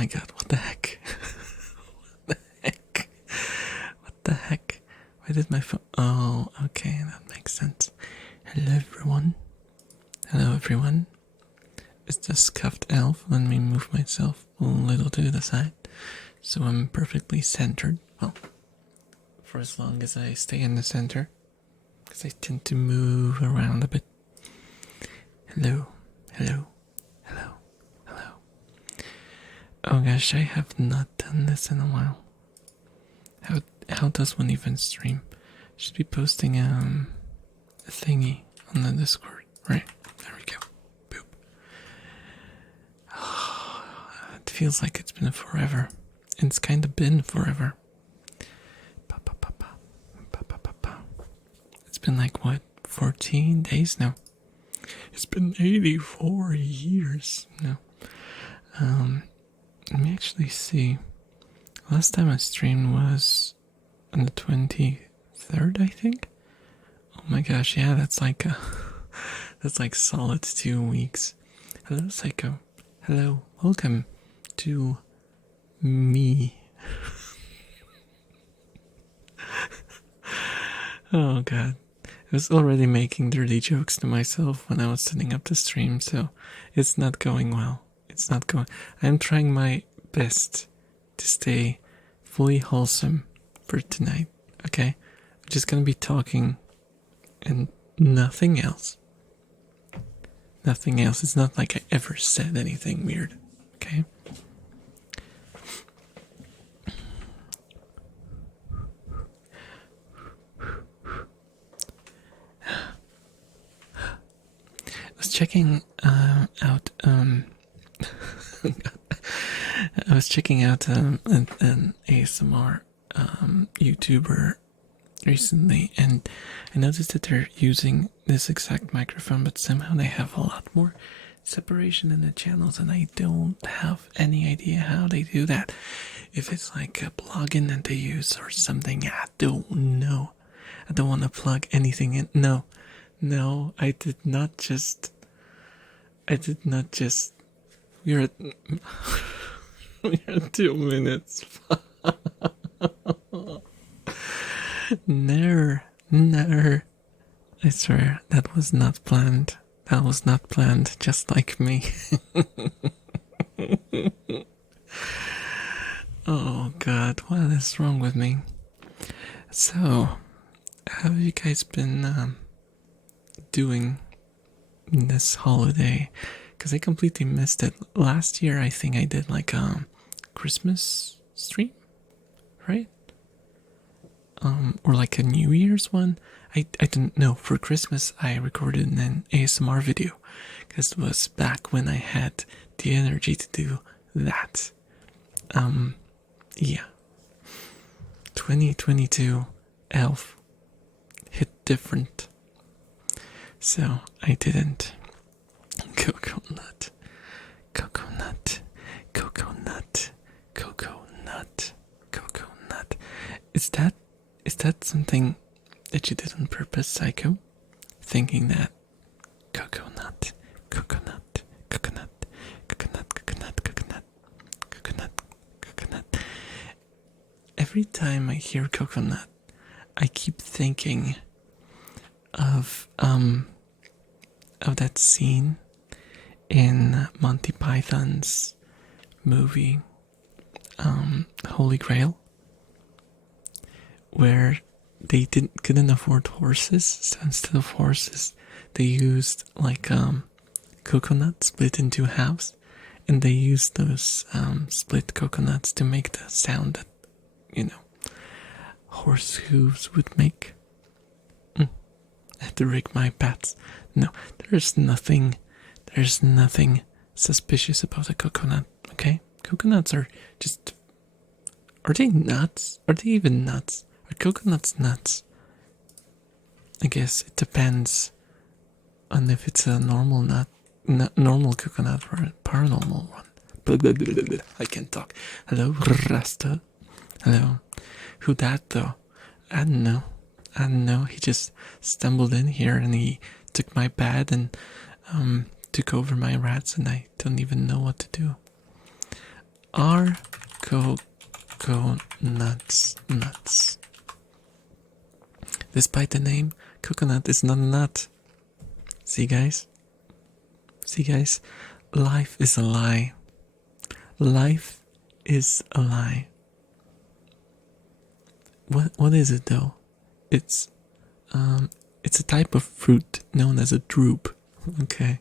my god, what the heck? What the heck? What the heck? Why did my phone... Oh, okay, that makes sense. Hello everyone. Hello everyone. It's the scuffed elf. Let me move myself a little to the side so I'm perfectly centered. Well, for as long as I stay in the center, because I tend to move around a bit. Hello, hello, hello, hello. Oh gosh, I have not done this in a while. How does one even stream? Should be posting a thingy on the Discord, right? There we go. Boop. It feels like it's been forever. It's kind of been forever. It's been like what, 14 days now? It's been 84 years now. Let me actually see. Last time I streamed was on the 23rd, I think. Oh my gosh, yeah, that's like solid 2 weeks. Hello, Psycho. Hello, welcome to me. Oh god. I was already making dirty jokes to myself when I was setting up the stream, so it's not going well. It's not going... I'm trying my best to stay fully wholesome for tonight, okay? I'm just gonna be talking and nothing else. Nothing else. It's not like I ever said anything weird, okay? I was checking out I was checking out an ASMR YouTuber recently, and I noticed that they're using this exact microphone, but somehow they have a lot more separation in the channels, and I don't have any idea how they do that. If it's like a plugin that they use or something, I don't know. I don't want to plug anything in. No, I did not just. We're at. We're at 2 minutes. No. I swear, that was not planned. That was not planned, just like me. Oh god, what is wrong with me? So, how have you guys been doing this holiday? Because I completely missed it. Last year, I think I did like a Christmas stream, right? Or like a New Year's one. I didn't know. For Christmas, I recorded an ASMR video because it was back when I had the energy to do that. Yeah. 2022 Elf hit different. So I didn't. Coconut. Is that something that you did on purpose, Psycho? Thinking that coconut. Every time I hear coconut, I keep thinking of that scene in Monty Python's movie Holy Grail, where they couldn't afford horses, so instead of horses they used like coconut split in two halves, and they used those split coconuts to make the sound that, you know, horse hooves would make. I had to rig my bats. No, there's nothing suspicious about a coconut, okay? Coconuts are just... Are they nuts? Are they even nuts? Are coconuts nuts? I guess it depends on if it's a normal nut, normal coconut or a paranormal one. Blah, blah, blah, blah, blah. I can't talk. Hello, Rasta. Hello. Who that though? I don't know. He just stumbled in here and he took my bed and took over my rats, and I don't even know what to do. Are coconuts nuts? Despite the name, coconut is not a nut. See guys? See guys? Life is a lie. Life is a lie. What is it though? It's a type of fruit known as a drupe. Okay.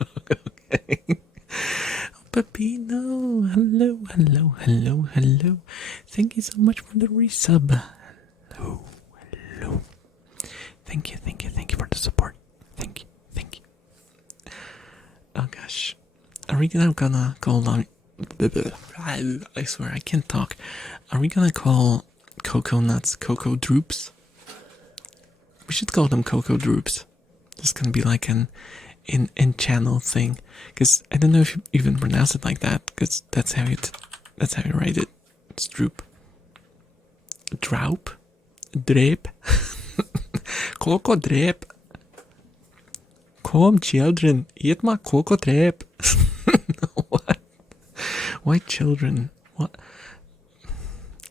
Okay. Pepino, hello, hello, hello, hello. Thank you so much for the resub. Hello, hello. Thank you, thank you, thank you for the support. Thank you, thank you. Oh gosh. Are we now gonna call on... I swear, I can't talk. Are we gonna call coconuts cocoa droops? We should call them cocoa droops. This is gonna be like an in channel thing, because I don't know if you even pronounce it like that, because that's how you write it. It's droop, draup, drape, cocoa drape. Come children, eat my cocoa drape. What? Why children? What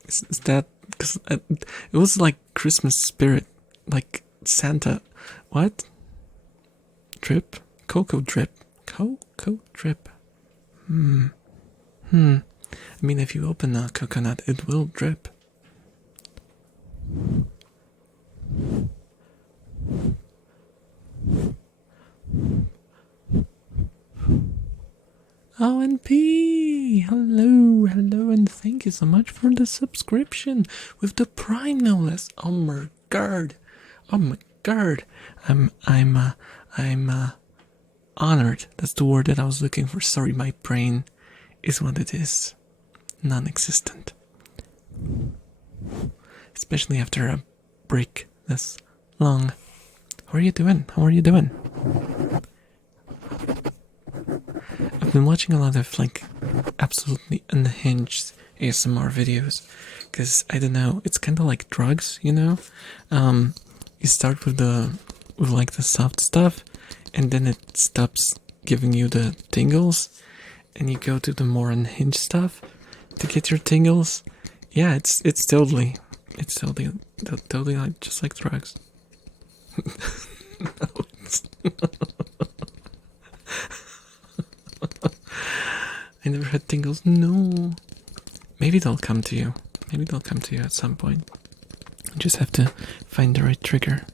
is that? Because it was like Christmas spirit, like Santa. What? Drip? Cocoa drip. Cocoa drip. I mean, if you open a coconut, it will drip. ONP! Hello, hello, and thank you so much for the subscription with the Prime, no less. Oh my god! Oh my god! I'm honored. That's the word that I was looking for. Sorry, my brain is what it is, non-existent. Especially after a break this long. How are you doing? How are you doing? I've been watching a lot of like absolutely unhinged ASMR videos, because I don't know, it's kind of like drugs, you know. You start with like the soft stuff, and then it stops giving you the tingles, and you go to the more unhinged stuff to get your tingles. Yeah, it's totally like just like drugs. I never had tingles. No. Maybe they'll come to you. Maybe they'll come to you at some point. You just have to find the right trigger.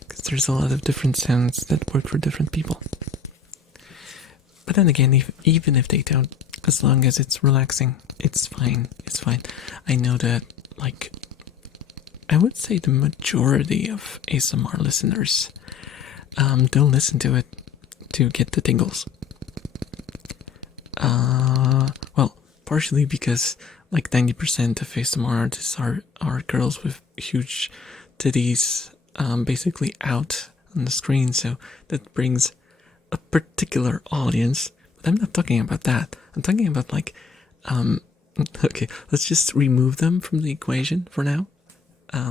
Because there's a lot of different sounds that work for different people. But then again, even if they don't, as long as it's relaxing, it's fine. It's fine. I know that, like, I would say the majority of ASMR listeners don't listen to it to get the tingles. Well, partially because like 90% of ASMR artists are girls with huge titties, basically out on the screen, so that brings a particular audience. But I'm not talking about that. I'm talking about like, okay, let's just remove them from the equation for now.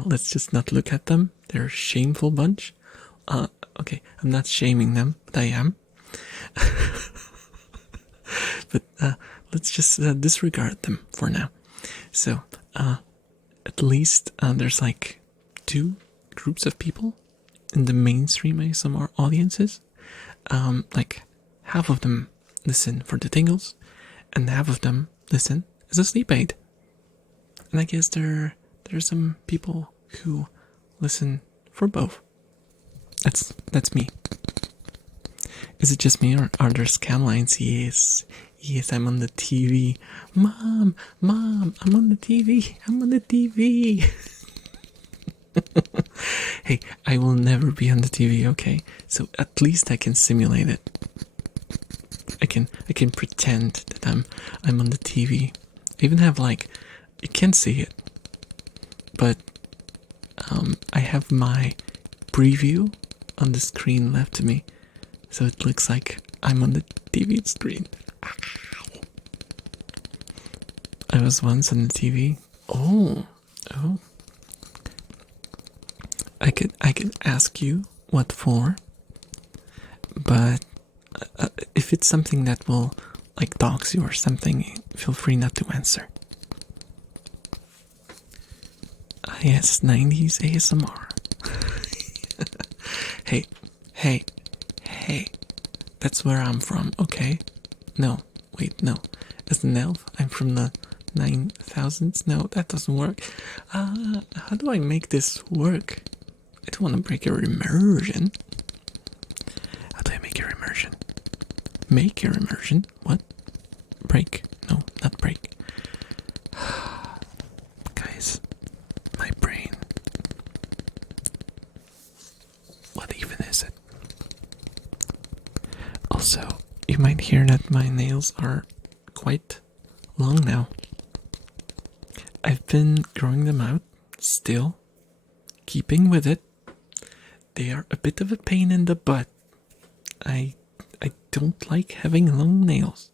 Let's just not look at them. They're a shameful bunch. Okay, I'm not shaming them, but I am. But let's just disregard them for now. So at least there's like 2 groups of people in the mainstream ASMR audiences. Like half of them listen for the tingles, and half of them listen as a sleep aid. And I guess there are some people who listen for both. That's me. Is it just me, or are there scam lines? Yes, I'm on the TV. Mom, I'm on the TV. I'm on the TV. Hey, I will never be on the TV, okay? So at least I can simulate it. I can pretend that I'm on the TV. I even have like, you can't see it, but I have my preview on the screen left to me, so it looks like I'm on the TV screen. I was once on the TV. Oh. I could ask you what for, but if it's something that will like dogs you or something, feel free not to answer. Yes, 90s ASMR. Hey, hey, hey. That's where I'm from, okay? No, wait, no. As an elf, I'm from the 9000s. No, that doesn't work. How do I make this work? I don't want to break your immersion. How do I make your immersion? Make your immersion? What? Break? No, not break. Guys, my brain. What even is it? Also, you might hear that my nails are quite long now. I've been growing them out, still, keeping with it. They are a bit of a pain in the butt. I don't like having long nails.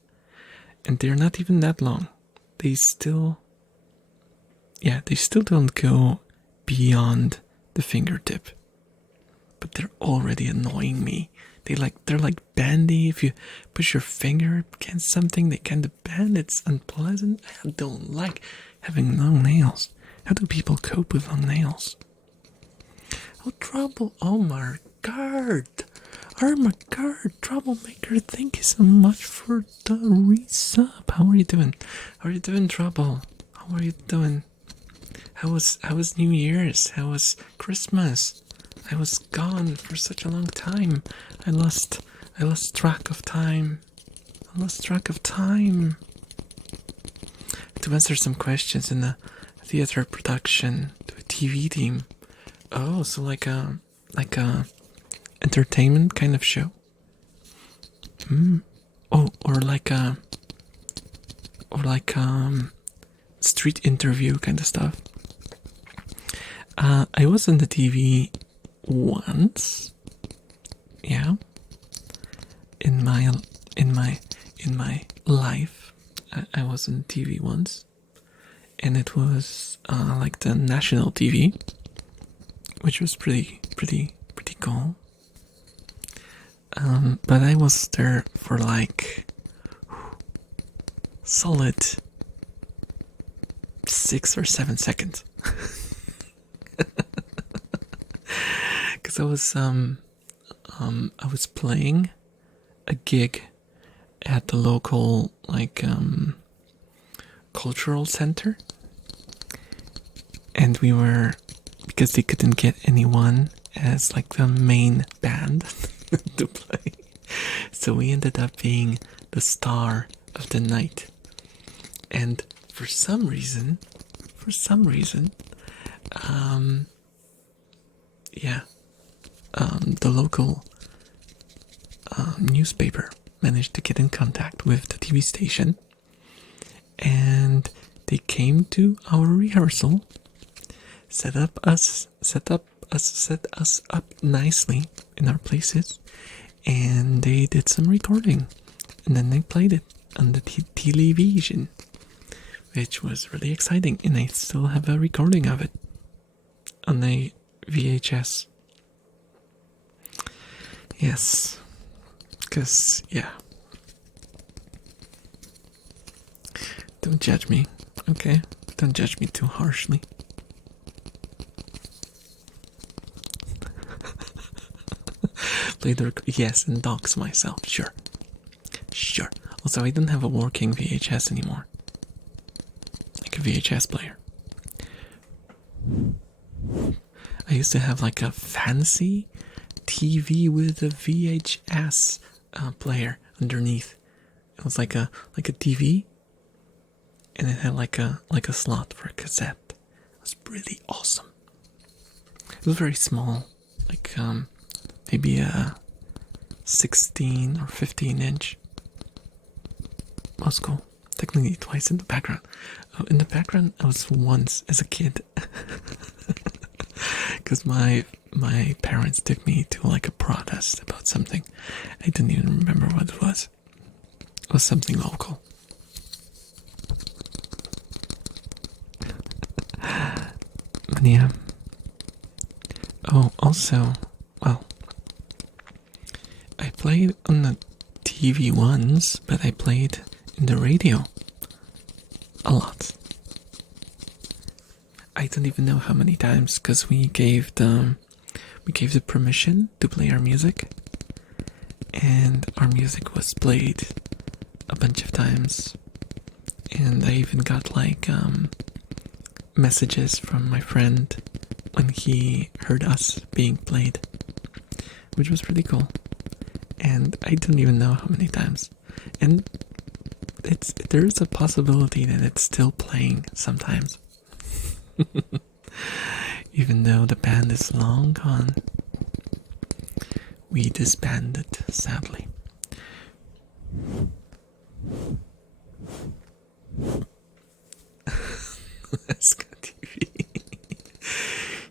And they're not even that long. They still don't go beyond the fingertip. But they're already annoying me. They're like bandy. If you push your finger against something, they kind of bend. It's unpleasant. I don't like having long nails. How do people cope with long nails? Oh, trouble! Oh my god! Oh my god! Troublemaker! Thank you so much for the resub. How are you doing? How are you doing, Trouble? How are you doing? How was New Year's? How was Christmas? I was gone for such a long time. I lost track of time. I lost track of time. To answer some questions in the theater production to a TV team. Oh, so like a entertainment kind of show. Oh, or like street interview kind of stuff. I was on the TV once. Yeah. In my life, I was on TV once, and it was like the national TV, which was pretty cool. But I was there for like solid 6 or 7 seconds. Because I was playing a gig at the local cultural center, and we were, because they couldn't get anyone as like the main band to play, so we ended up being the star of the night. And for some reason, the local newspaper managed to get in contact with the TV station, and they came to our rehearsal, set us up nicely in our places, and they did some recording, and then they played it on the television, which was really exciting. And I still have a recording of it on a VHS. Yes, because yeah, don't judge me, okay? Don't judge me too harshly. Yes, and dox myself, sure. Also, I don't have a working VHS anymore, like a VHS player. I used to have like a fancy TV with a VHS player underneath. It was like a TV, and it had like a slot for a cassette. It was really awesome. It was very small, like maybe a 16 or 15 inch. That was cool. Technically twice in the background. Oh, in the background I was once as a kid. Because my parents took me to like a protest about something. I didn't even remember what it was. It was something local. But yeah. Oh, also, well, I played on the TV once, but I played in the radio a lot. I don't even know how many times, because we gave the permission to play our music, and our music was played a bunch of times, and I even got like messages from my friend when he heard us being played, which was pretty cool. And I don't even know how many times, and there is a possibility that it's still playing sometimes. Even though the band is long gone, we disbanded, sadly. Eska TV.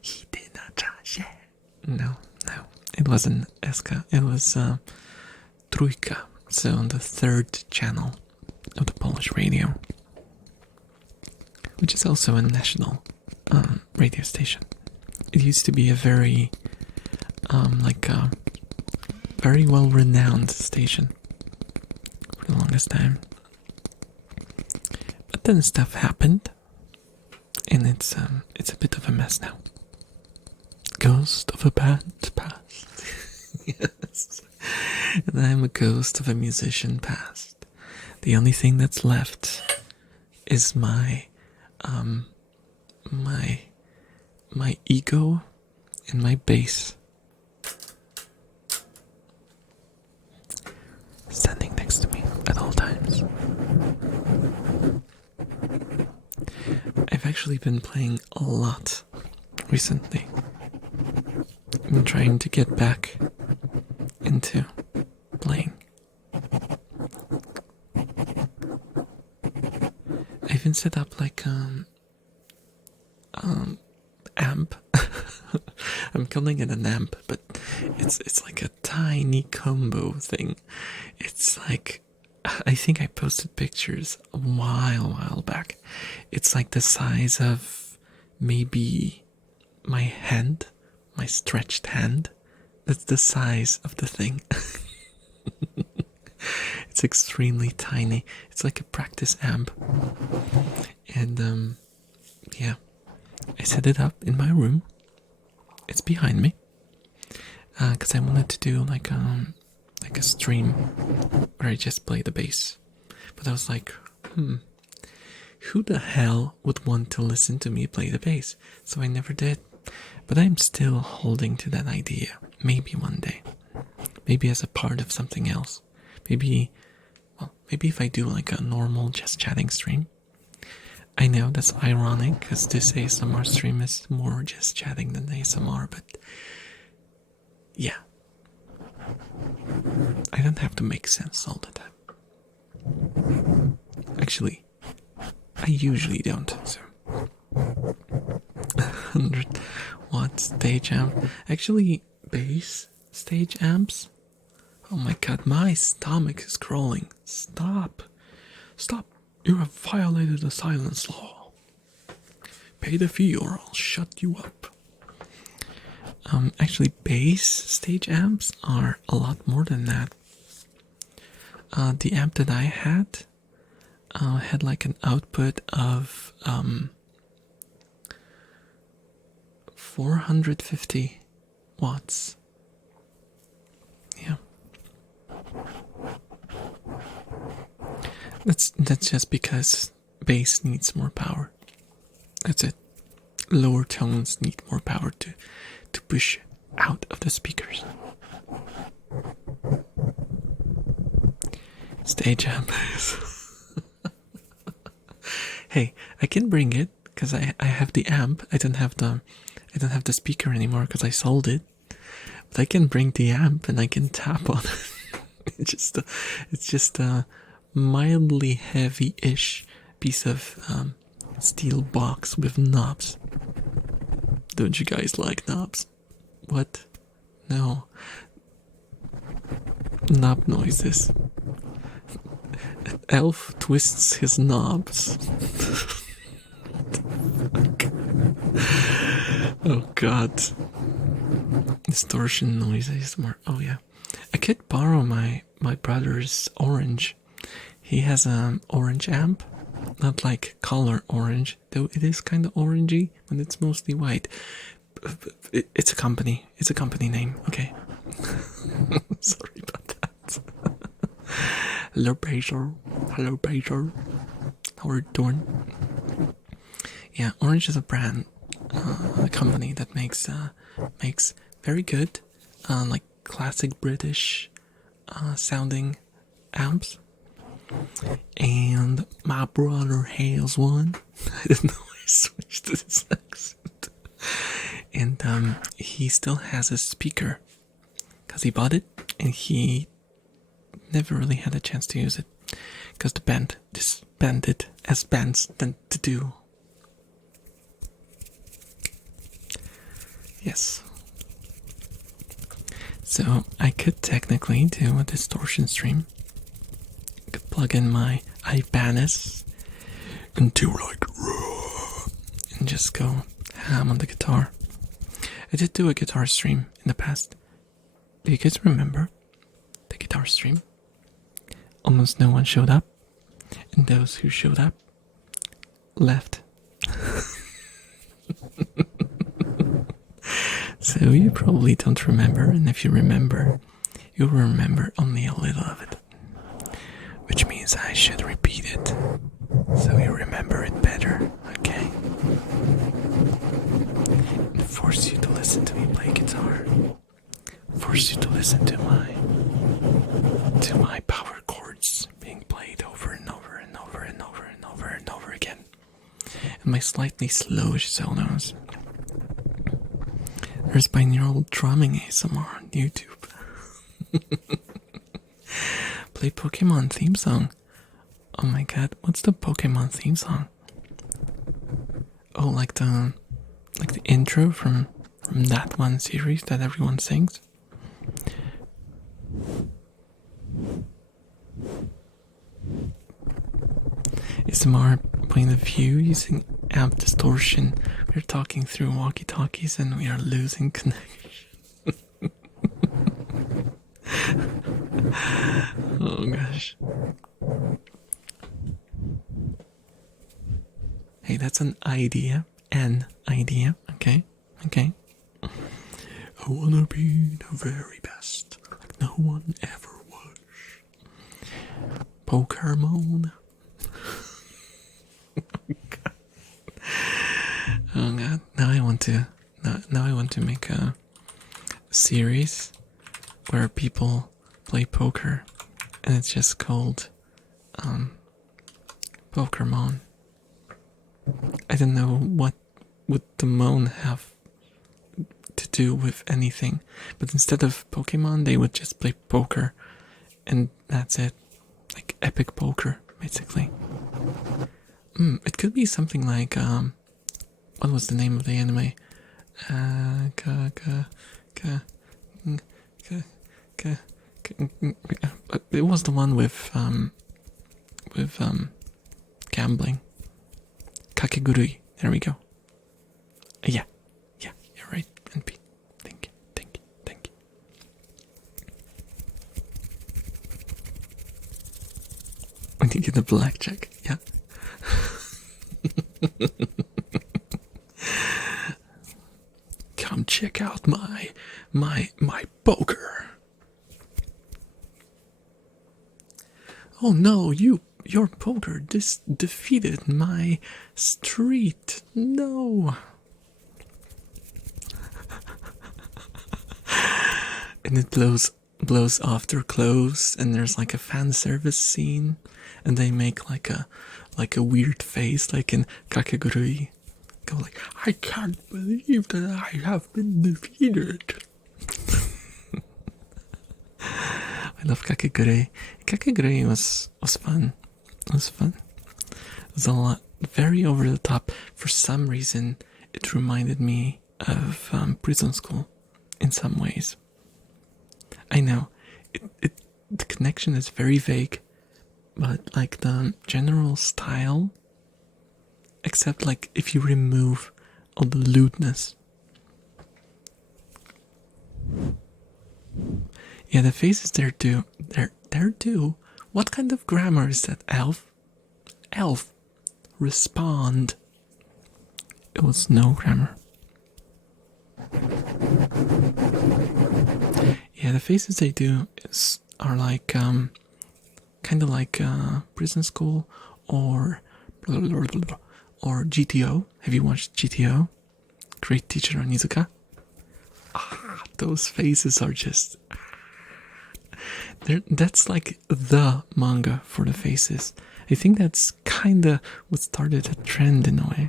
He did not trash it. No, it wasn't Eska. It was Trójka, so the third channel of the Polish radio, which is also a national radio station. It used to be a very very well-renowned station for the longest time. But then stuff happened, and it's a bit of a mess now. Ghost of a band past. Yes. And I'm a ghost of a musician past. The only thing that's left is my ego and my bass. Standing next to me at all times. I've actually been playing a lot recently. I'm trying to get back into playing. I even set up like amp. I'm calling it an amp, but it's like a tiny combo thing. It's like, I think I posted pictures a while back. It's like the size of maybe my hand, my stretched hand. That's the size of the thing. It's extremely tiny. It's like a practice amp. And yeah, I set it up in my room. It's behind me, because I wanted to do like a stream where I just play the bass. But I was like, who the hell would want to listen to me play the bass? So I never did. But I'm still holding to that idea. Maybe one day. Maybe as a part of something else. Maybe if I do like a normal just chatting stream. I know that's ironic, because this ASMR stream is more just chatting than ASMR, but yeah. I don't have to make sense all the time. Actually, I usually don't, so. 100 watt stage amp. Actually, bass stage amps? Oh my god, my stomach is crawling. Stop. You have violated the silence law. Pay the fee or I'll shut you up. Actually, bass stage amps are a lot more than that. The amp that I had like an output of 450 watts. Yeah. That's just because bass needs more power. That's it. Lower tones need more power to push out of the speakers. Stage amp. Hey, I can bring it because I have the amp. I don't have the speaker anymore because I sold it. But I can bring the amp and I can tap on it. It's just a mildly heavy-ish piece of steel box with knobs. Don't you guys like knobs? What? No. Knob noises. Elf twists his knobs. Oh god. Distortion noises more. Oh yeah. I could borrow my my brother's orange. He has an orange amp, not like color orange, though it is kind of orangey, but it's mostly white. It's a company. It's a company name. Okay. Sorry about that. Hello, Peter. Hello, Peter. How are you doing? Yeah, Orange is a brand, a company that makes very good, like classic British sounding amps. And my brother has one. I didn't know I switched to this accent. And he still has a speaker because he bought it and he never really had a chance to use it because the band disbanded as bands tend to do. Yes. So I could technically do a distortion stream. I could plug in my Ibanez into like and just go ham on the guitar. I did do a guitar stream in the past. Do you guys remember the guitar stream? Almost no one showed up, and those who showed up left. So you probably don't remember, and if you remember, you'll remember only a little of it. Which means I should repeat it, so you remember it better, okay? And force you to listen to me play guitar. Force you to listen to my power chords being played over and over and over and over and over and over again. And my slightly slowish solos. There's binaural drumming ASMR on YouTube. Play Pokemon theme song. Oh my god, what's the Pokemon theme song? Oh, like the intro from that one series that everyone sings. ASMR point of view using amp distortion. We're talking through walkie-talkies and we are losing connection. Oh gosh. Hey, that's an idea. An idea. Okay. Okay. I wanna be the very best, like no one ever was. Pokemon. Oh god. Now I want to make a series where people play poker, and it's just called Pokemon. I don't know what would the Mon have to do with anything, but instead of Pokemon, they would just play poker, and that's it. Like epic poker, basically. It could be something like what was the name of the anime? It was the one with gambling. Kakegurui. There we go. Yeah, you're right. NP. Thank you. I think it's a blackjack. Yeah. Come check out my poker. Oh no, your poker defeated my street. No. And it blows off their clothes, and there's like a fan service scene, and they make like a weird face, like in Kakegurui. Go like, I can't believe that I have been defeated. I love Kakegurui. Kakegurui was fun. It was fun. It was a lot, very over the top. For some reason, it reminded me of prison school in some ways. I know, the connection is very vague, but like the general style, except like if you remove all the lewdness. Yeah, the faces there too. There do. What kind of grammar is that, Elf? Elf. Respond. It was no grammar. Yeah, the faces they do are like kind of like prison school or GTO. Have you watched GTO? Great Teacher Onizuka. Those faces are just that's like the manga for the faces. I think that's kinda what started a trend in a way.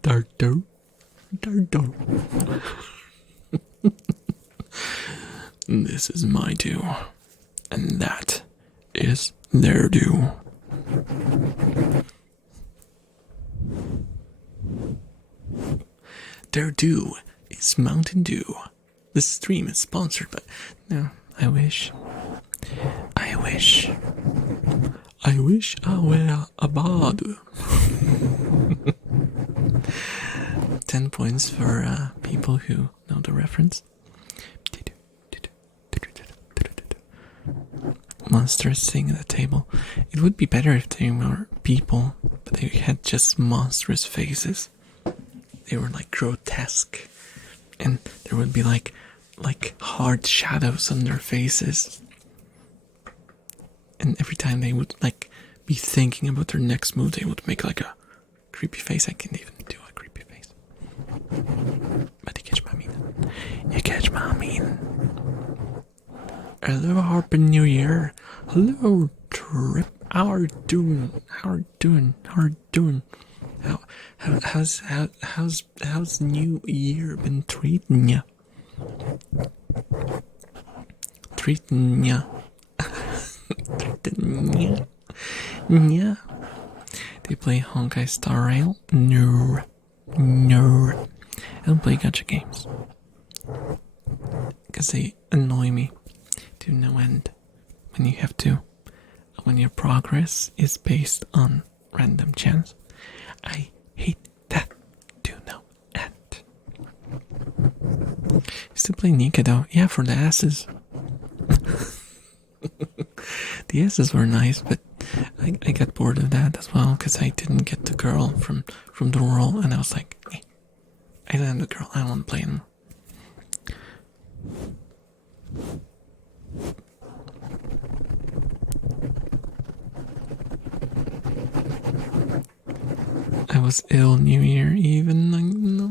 Dardo. Dardo. This is my do. And that is their do. Their do is Mountain Dew. This stream is sponsored by... No, I wish I were a bard. 10 points for people who know the reference. Monsters sing at the table. It would be better if they were people, but they had just monstrous faces. They were like grotesque, and there would be like hard shadows on their faces. And every time they would like be thinking about their next move, they would make like a creepy face. I can't even do a creepy face. But you catch my meaning. You catch my meaning. Hello, Happy New Year. Hello, Trip. How are you doing? How's New Year been treating ya? Yeah. Do you play Honkai Star Rail? No. I don't play gacha games because they annoy me to no end. When your progress is based on random chance, I hate that to no end. Used to play Nika though, yeah, for the asses. The asses were nice, but I got bored of that as well because I didn't get the girl from the role, and I was like, hey, I don't have the girl, I don't want to play anymore. I was ill New Year even. Like, no.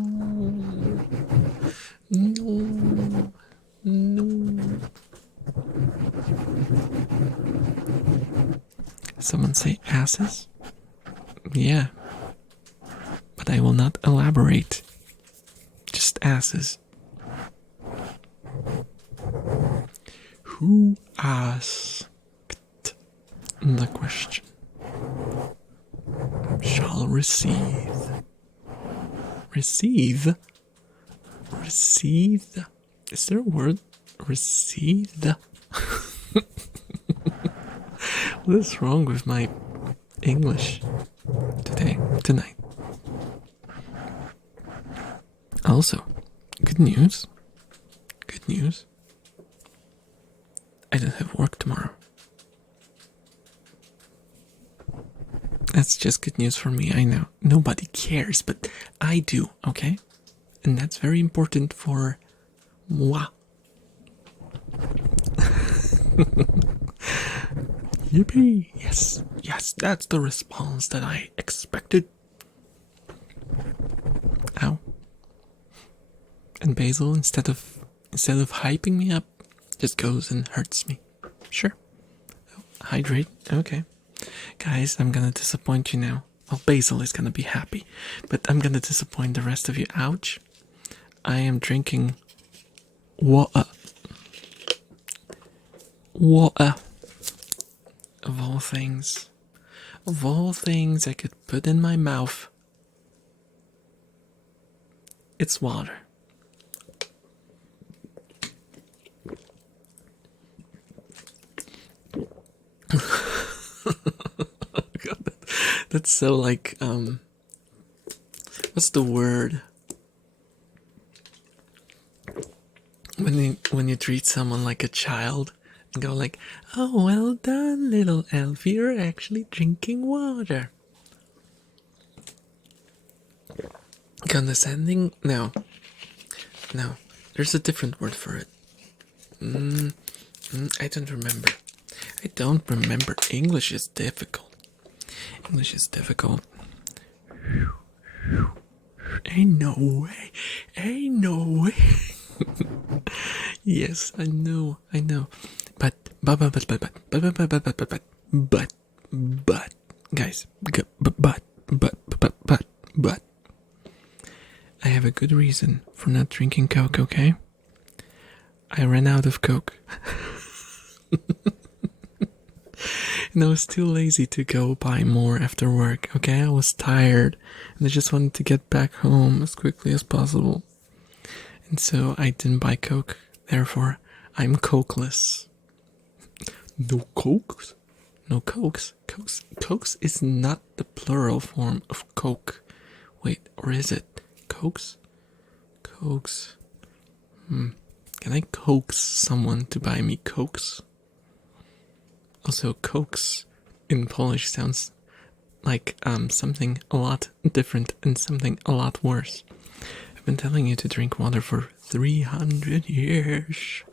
Someone say asses? Yeah. But I will not elaborate. Just asses. Who asked the question? Shall receive. Receive? Received? Is there a word? Received? What is wrong with my English tonight? Also, good news. I don't have work tomorrow. That's just good news for me, I know. Nobody cares, but I do, okay? And that's very important for moi. Yippee! Yes, that's the response that I expected. Ow. And Basil, instead of hyping me up, just goes and hurts me. Sure. Oh, hydrate. Okay. Guys, I'm gonna disappoint you now. Well, Basil is gonna be happy, but I'm gonna disappoint the rest of you. Ouch. I am drinking water. Water. Of all things I could put in my mouth, it's water. God, that's so like, what's the word? When when you treat someone like a child and go like, "Oh, well done, little elf. You're actually drinking water." Condescending? No. No. There's a different word for it. I don't remember. I don't remember. English is difficult. English is difficult. Ain't no way. Ain't no way. Yes, I know. But, guys, but, I have a good reason for not drinking Coke, okay? I ran out of Coke. And I was too lazy to go buy more after work, okay? I was tired and I just wanted to get back home as quickly as possible. And so I didn't buy Coke. Therefore, I'm Cokeless. No Cokes? No Cokes. Cokes is not the plural form of Coke. Wait, or is it? Cokes? Cokes. Can I coax someone to buy me Cokes? Also, Cokes in Polish sounds like something a lot different and something a lot worse. I've been telling you to drink water for 300 years.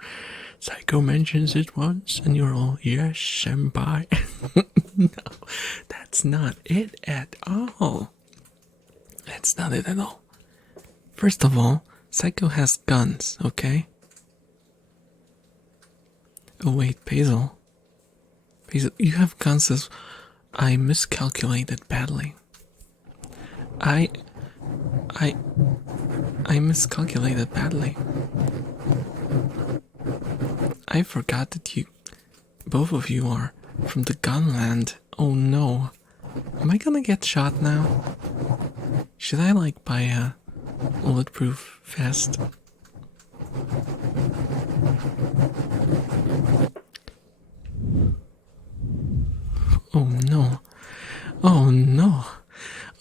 Psycho mentions it once and you're all, yes, senpai. No, that's not it at all. That's not it at all. First of all, Psycho has guns, okay? Oh wait, Basil, you have guns as... I miscalculated badly. I miscalculated badly. I forgot that both of you are from the gunland. Oh no. Am I gonna get shot now? Should I buy a bulletproof vest? Oh no. Oh no.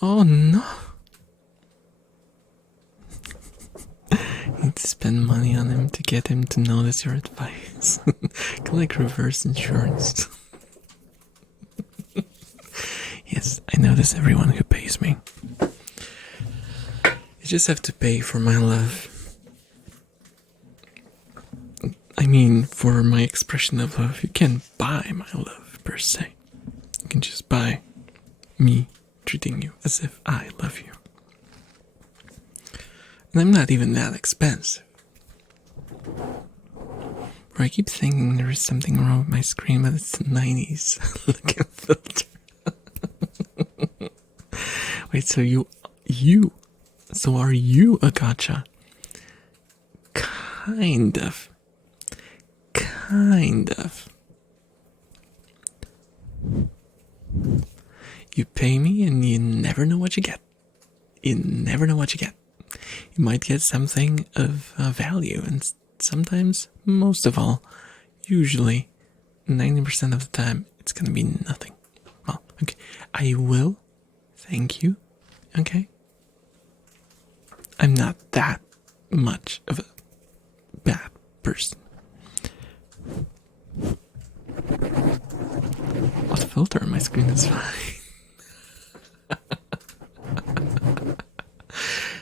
Oh no. Need to spend money on him to get him to notice your advice. Like reverse insurance. Yes, I notice everyone who pays me. You just have to pay for my love. I mean, for my expression of love. You can't buy my love, per se. You can just buy me treating you as if I love you. And I'm not even that expensive. Or I keep thinking there is something wrong with my screen, but it's the 90s looking filter. Wait, so so are you a gacha? Kind of. You pay me and you never know what you get. You might get something of value, and sometimes, most of all, usually 90% of the time, it's gonna be nothing. Well, okay, I will thank you, okay? I'm not that much of a bad person. What filter on my screen is fine.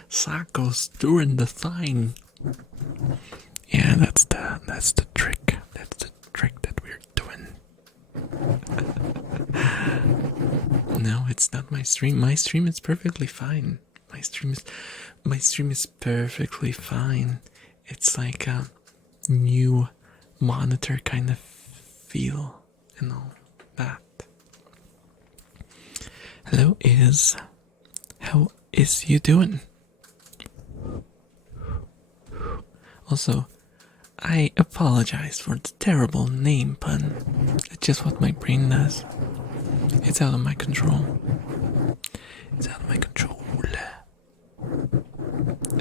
Sako's doing the thing. Yeah, that's the trick. That's the trick that we're doing. No, it's not my stream. My stream is perfectly fine. My stream is perfectly fine. It's like a new monitor kind of feel and all that. Hello, how is you doing? Also, I apologize for the terrible name pun. It's just what my brain does. It's out of my control. It's out of my control.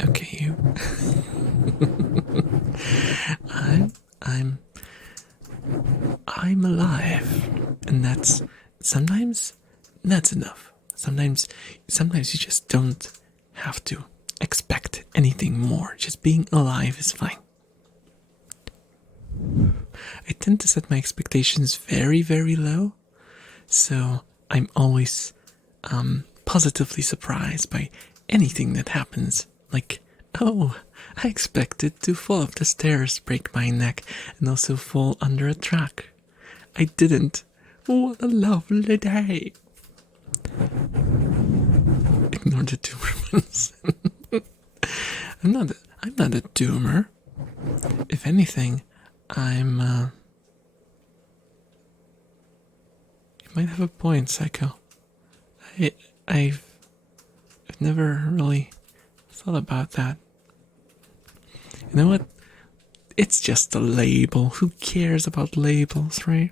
Okay, you. I'm alive, and sometimes that's enough. Sometimes you just don't have to expect anything more. Just being alive is fine. I tend to set my expectations very, very low. So I'm always positively surprised by anything that happens. Like, oh, I expected to fall up the stairs, break my neck, and also fall under a truck. I didn't. What a lovely day. Ignore the doomer ones. I'm not a doomer. If anything, I'm you might have a point, Psycho. I've never really thought about that. You know what? It's just a label. Who cares about labels, right?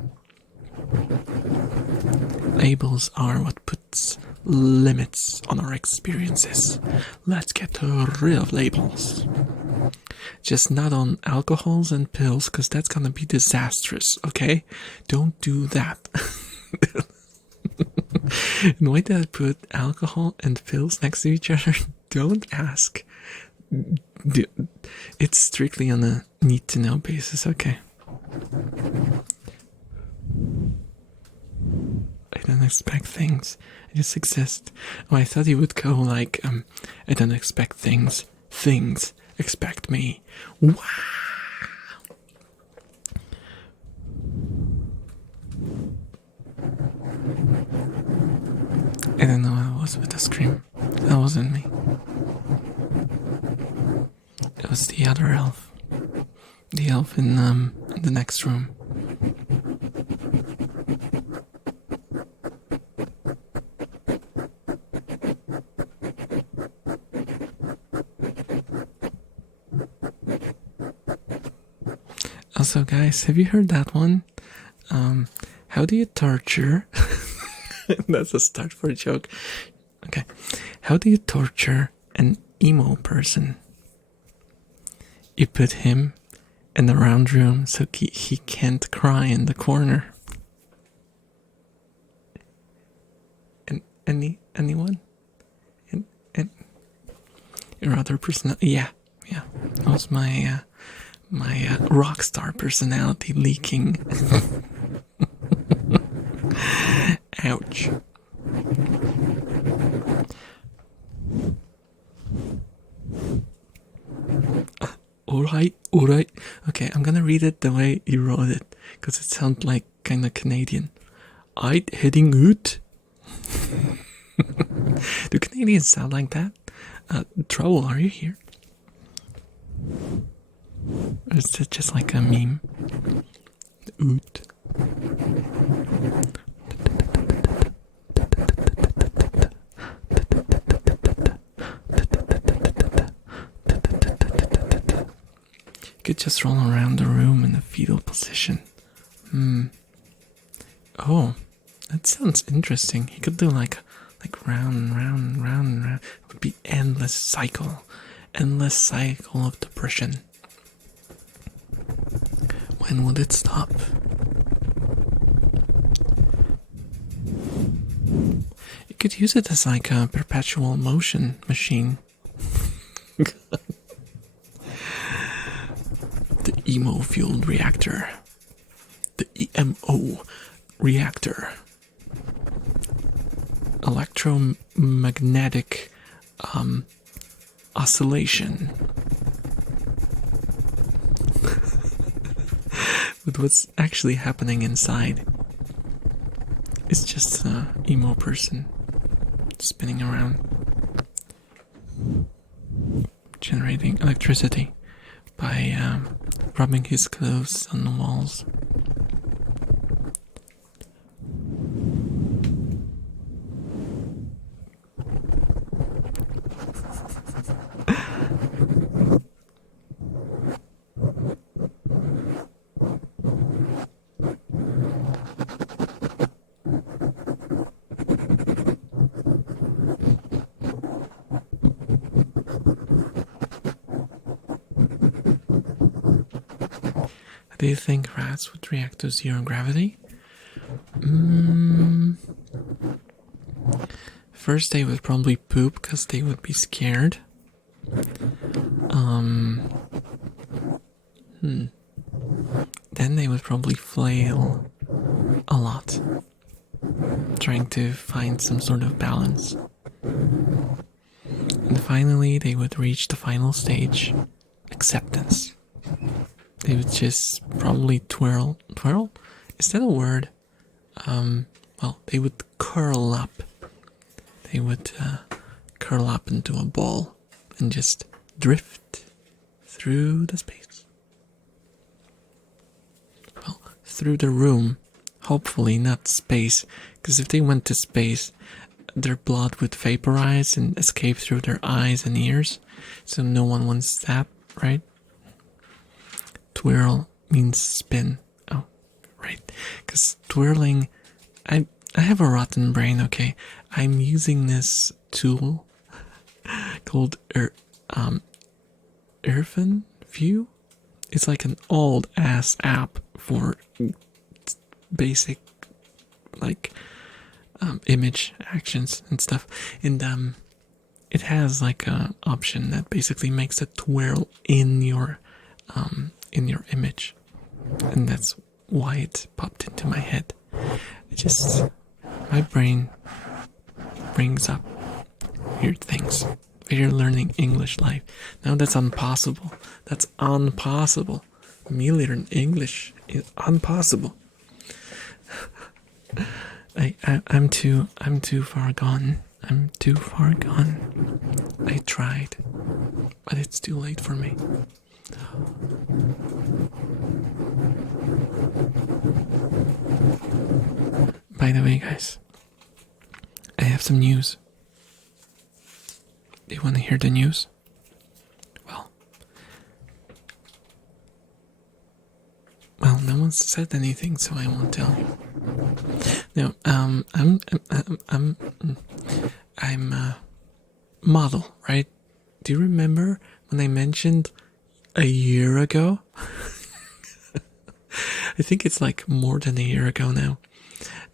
Labels are what puts limits on our experiences. Let's get rid of labels. Just not on alcohols and pills, because that's gonna be disastrous, okay? Don't do that. And why did I put alcohol and pills next to each other? Don't ask. It's strictly on a need to know basis, okay? I don't expect things. I just exist. Oh, I thought you would go like, I don't expect things. Things expect me. Wow! I don't know what it was with the scream. That wasn't me. It was the other elf. The elf in the next room. Also, guys, have you heard that one? How do you torture? That's a start for a joke. Okay. How do you torture an emo person? You put him in the round room so he can't cry in the corner. And anyone? And your other person? Yeah. That was my rock star personality leaking. Ouch. Alright. Okay, I'm gonna read it the way you wrote it, because it sounds like kinda Canadian. I'd heading out. Do Canadians sound like that? Trouble, are you here? Or is it just like a meme? Oot. You could just roll around the room in a fetal position. Oh, that sounds interesting. You could do like round. It would be endless cycle of depression. When would it stop? You could use it as like a perpetual motion machine. The emo fueled reactor. The EMO reactor. Electromagnetic oscillation. But what's actually happening inside is just an emo person spinning around, generating electricity by rubbing his clothes on the walls. Do you think rats would react to zero gravity? First, they would probably poop because they would be scared. Then then they would probably flail a lot, trying to find some sort of balance. And finally, they would reach the final stage, acceptance. They would just probably twirl. Twirl? Is that a word? Well, they would curl up. They would curl up into a ball and just drift through the space. Well, through the room. Hopefully not space, because if they went to space, their blood would vaporize and escape through their eyes and ears, so no one wants that, right? Twirl means spin. Oh, right. Because twirling, I have a rotten brain, okay? I'm using this tool called earphone view. It's like an old ass app for basic like image actions and stuff, and it has like a option that basically makes a twirl in your image, and that's why it popped into my head. My brain brings up weird things. We're learning English live now. That's impossible. That's impossible. Me learning English is impossible. I'm too far gone. I'm too far gone. I tried, but it's too late for me. By the way, guys, I have some news. Do you want to hear the news? Well, no one said anything, so I won't tell you. No, I'm a model, right? Do you remember when I mentioned a year ago? I think it's like more than a year ago now,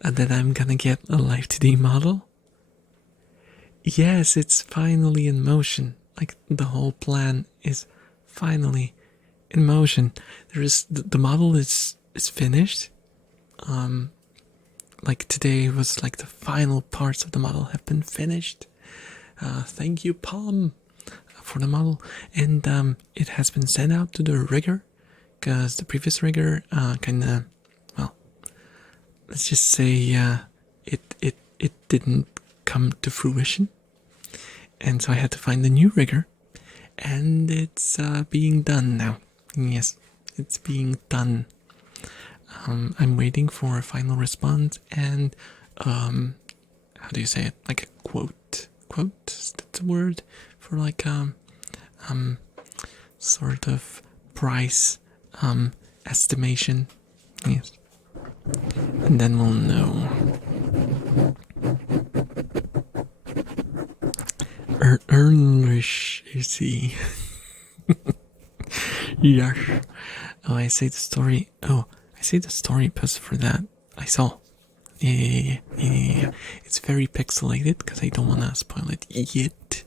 that I'm gonna get a live 2D model. Yes, it's finally in motion. Like, the whole plan is finally in motion. There is the model is finished. Like, today was like the final parts of the model have been finished. Thank you, Palm, for the model, and it has been sent out to the rigger, because the previous rigger kinda, well, let's just say it didn't come to fruition, and so I had to find a new rigger, and it's being done now. Yes, it's being done. I'm waiting for a final response and how do you say it? Like a quote? Quote? That's a word for like sort of price estimation. Yes. And then we'll know. English, you see. Yes. Oh, I say the story. Oh, I say the story because for that I saw. Yeah. It's very pixelated because I don't want to spoil it yet.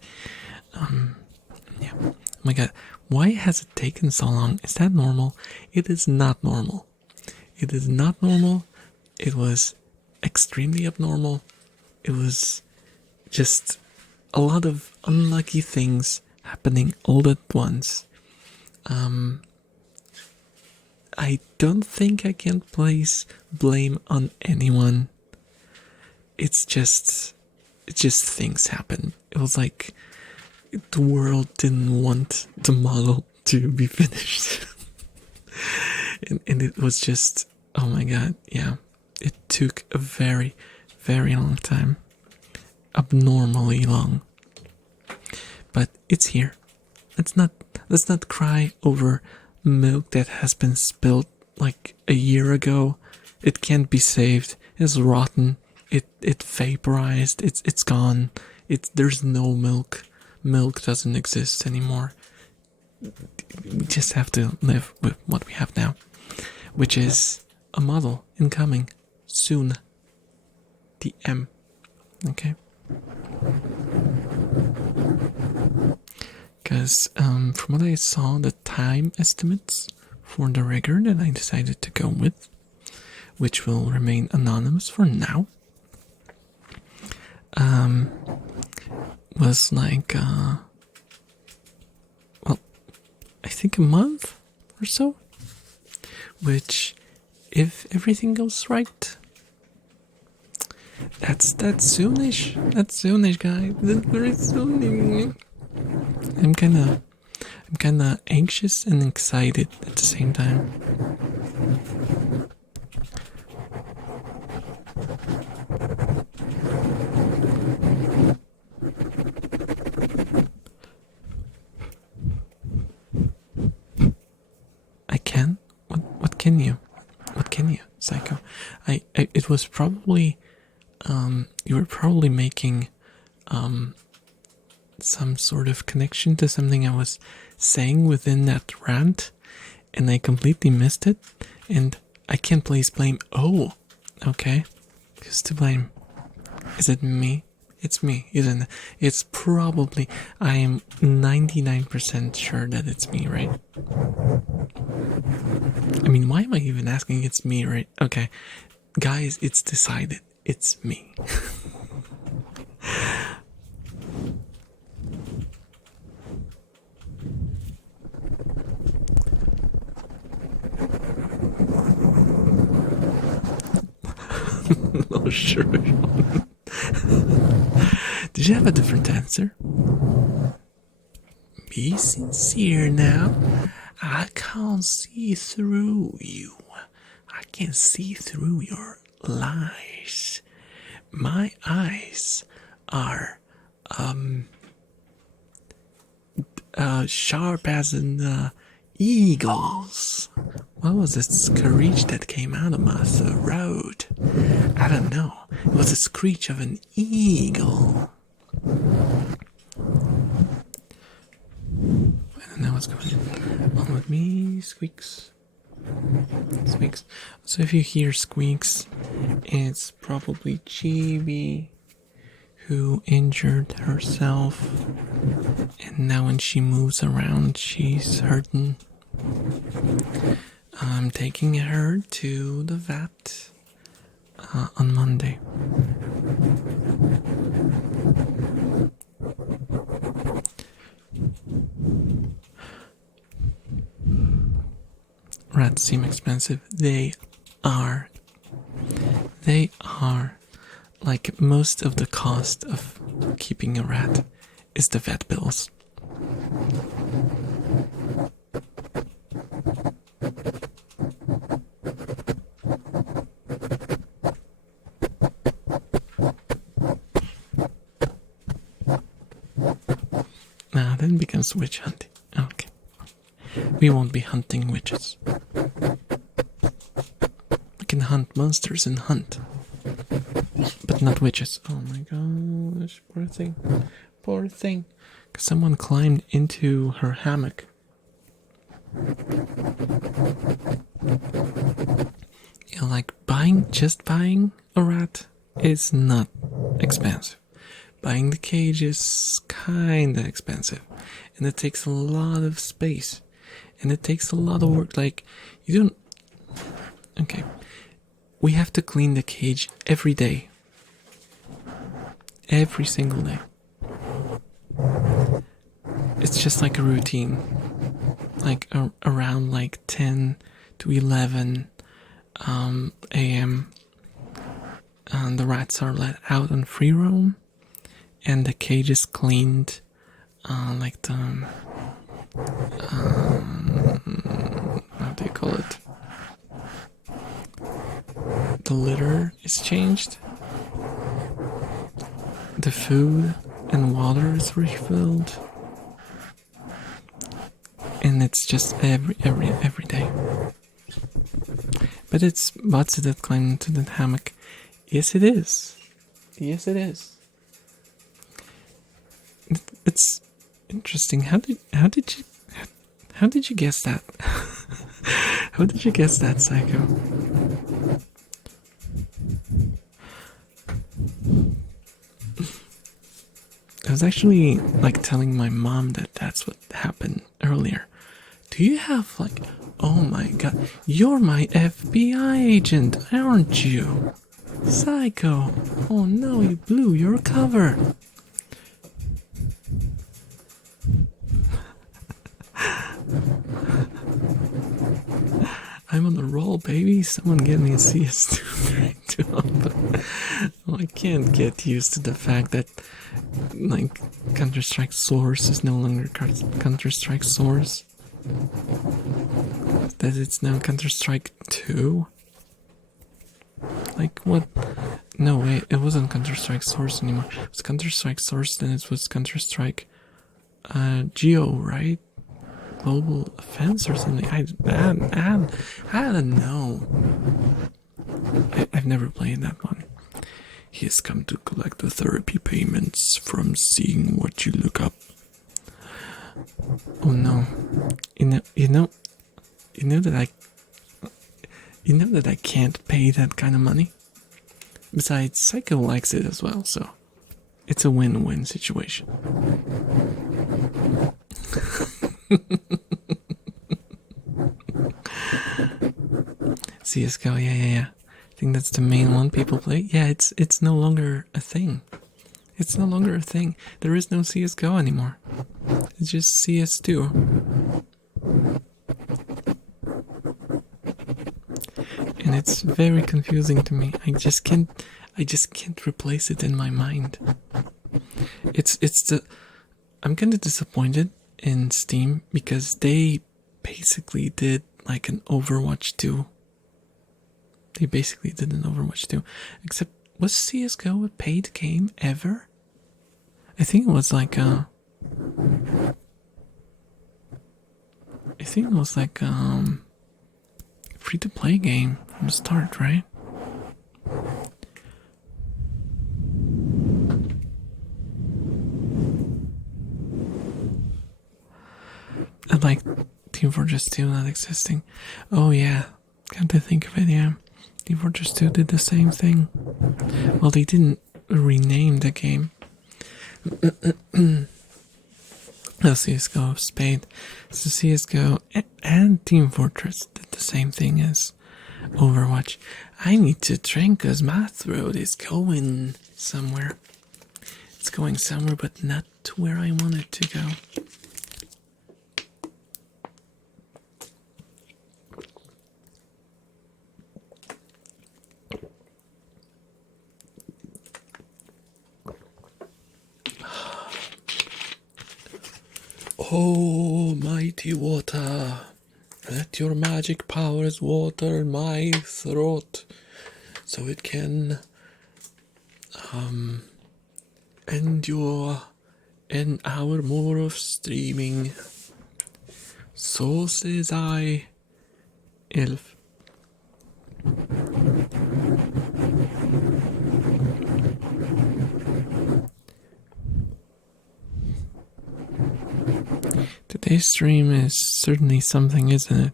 Yeah. Oh my god. Why has it taken so long? Is that normal? It is not normal. It is not normal. It was extremely abnormal. It was just a lot of unlucky things happening all at once. I don't think I can place blame on anyone. It's just things happen. It was like the world didn't want the model to be finished. and it was just, oh my god, yeah. It took a very, very long time. Abnormally long. But it's here. Let's not cry over milk that has been spilled like a year ago. It can't be saved. It's rotten. It vaporized. It's gone. There's no milk. Milk doesn't exist anymore. We just have to live with what we have now, which is a model incoming soon. The M. Okay. Because from what I saw, the time estimates for the rigger that I decided to go with, which will remain anonymous for now, was like, well, I think a month or so, which, if everything goes right, that's soonish. That's soonish, guys. That's very soonish. I'm kinda anxious and excited at the same time. I can? What can you? What can you, Psycho? It was probably, you were probably making, some sort of connection to something I was saying within that rant, and I completely missed it, and I can't place blame. Oh, okay. Who's to blame? Is it me? It's me, isn't it? It's probably, I am 99% sure that it's me, right? I mean, why am I even asking it's me, right? Okay. Guys, it's decided. It's me. Oh, sure. Did you have a different answer? Be sincere now. I can't see through you. I can see through your lies. My eyes are sharp as an eagle's. What was that screech that came out of my throat? I don't know. It was a screech of an eagle. I don't know what's going on with me. Squeaks. Squeaks. So if you hear squeaks, it's probably Chibi, who injured herself, and now when she moves around, she's hurting. I'm taking her to the vet on Monday. Rats seem expensive. They are. They are. Like, most of the cost of keeping a rat is the vet bills. Now then becomes witch hunting. Okay. We won't be hunting witches. We can hunt monsters and hunt, but not witches. Oh my gosh, poor thing. Poor thing. Because someone climbed into her hammock. You know, like, just buying a rat is not expensive. Buying the cage is kinda expensive, and it takes a lot of space, and it takes a lot of work. Like, you don't. Okay, we have to clean the cage every day, every single day. It's just like a routine, like around like 10 to 11 a.m. The rats are let out on free roam, and the cage is cleaned, like the how do you call it? The litter is changed. The food and water is refilled, and it's just every day. But it's Batsy that climbed into the hammock. Yes, it is. Yes, it is. It's interesting. How did you guess that? How did you guess that, Psycho? I was actually like telling my mom that that's what happened earlier. Do you have like, oh my god. You're my FBI agent, aren't you? Psycho. Oh no, you blew your cover. I'm on the roll, baby. Someone get me a CS2 right to open. Oh, I can't get used to the fact that, like, Counter-Strike Source is no longer Counter-Strike Source. That it's now Counter-Strike 2. Like, what? No, wait, it wasn't Counter-Strike Source anymore. It was Counter-Strike Source, then it was Counter-Strike Geo, right? Global Offense or something. I don't know. I've never played that one. He has come to collect the therapy payments from seeing what you look up. Oh no. You know that I can't pay that kind of money? Besides, Psycho likes it as well, so it's a win-win situation. CSGO, yeah. I think that's the main one people play. Yeah, it's no longer a thing. It's no longer a thing. There is no CSGO anymore. It's just CS2. And it's very confusing to me. I just can't replace it in my mind. I'm kind of disappointed in Steam because they basically did like an Overwatch 2. They basically did an Overwatch 2. Except, was CSGO a paid game ever? I think it was like a free-to-play game from the start, right? I like Team Fortress 2 not existing. Oh yeah, come to think of it, yeah. Team Fortress 2 did the same thing. Well, they didn't rename the game. CSGO Spade. So CSGO and Team Fortress did the same thing as Overwatch. I need to drink because my throat is going somewhere. It's going somewhere, but not to where I want it to go. Oh, mighty water, let your magic powers water my throat so it can endure an hour more of streaming. So says I, Elf. Today's stream is certainly something, isn't it?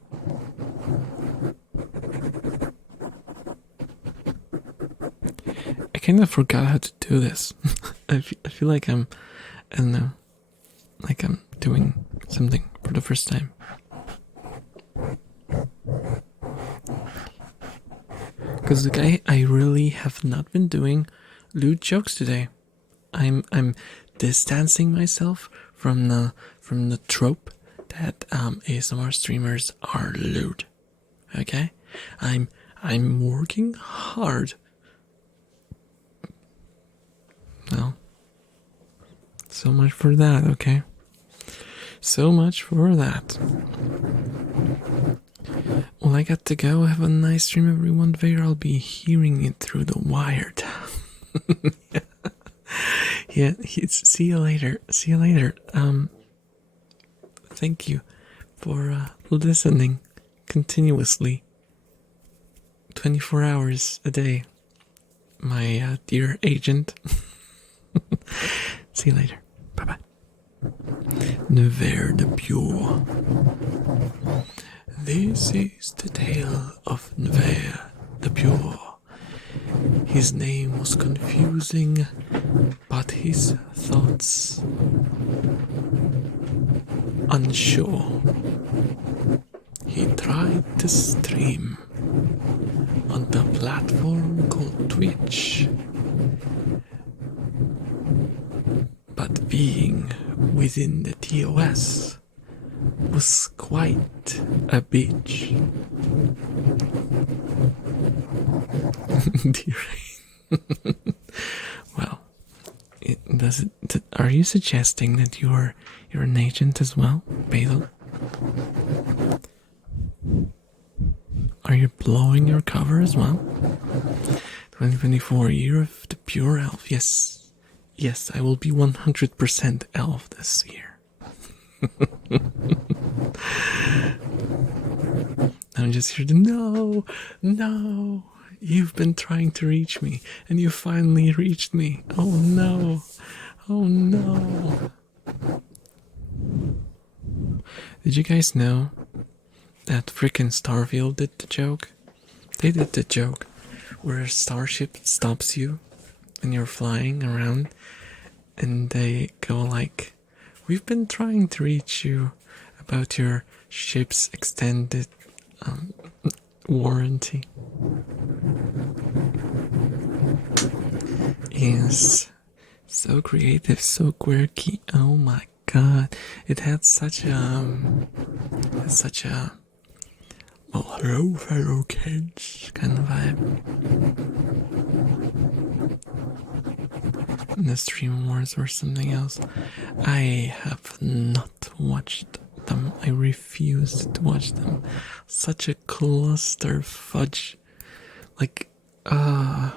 I kind of forgot how to do this. I feel like I don't know, like I'm doing something for the first time. Because I really have not been doing lewd jokes today. I'm distancing myself from the trope that ASMR streamers are lewd. Okay? I'm working hard. Well, so much for that, okay? So much for that. Well, I got to go. Have a nice stream, everyone. There, I'll be hearing it through the wired. Yeah, see you later. See you later. Thank you for listening continuously, 24 hours a day, my dear agent. See you later. Bye bye. Nevers the Pure. This is the tale of Nevers the Pure. His name was confusing, but his thoughts unsure. he tried to stream on the platform called Twitch. But being within the TOS was quite a bitch. Well, are you suggesting that you're an agent as well, Basil? Are you blowing your cover as well? 2024, year of the pure elf. Yes, yes, I will be 100% elf this year. I'm just here to no. You've been trying to reach me, and you finally reached me. Oh no. Oh no. Did you guys know that frickin' Starfield did the joke? They did the joke where a starship stops you and you're flying around, and they go like, we've been trying to reach you about your ship's extended warranty. Yes, so creative, so quirky. Oh my god, it had such a oh, hello fellow kids kind of vibe. The Stream Wars or something else. I have not watched them. I refuse to watch them. Such a cluster fudge. Like, oh,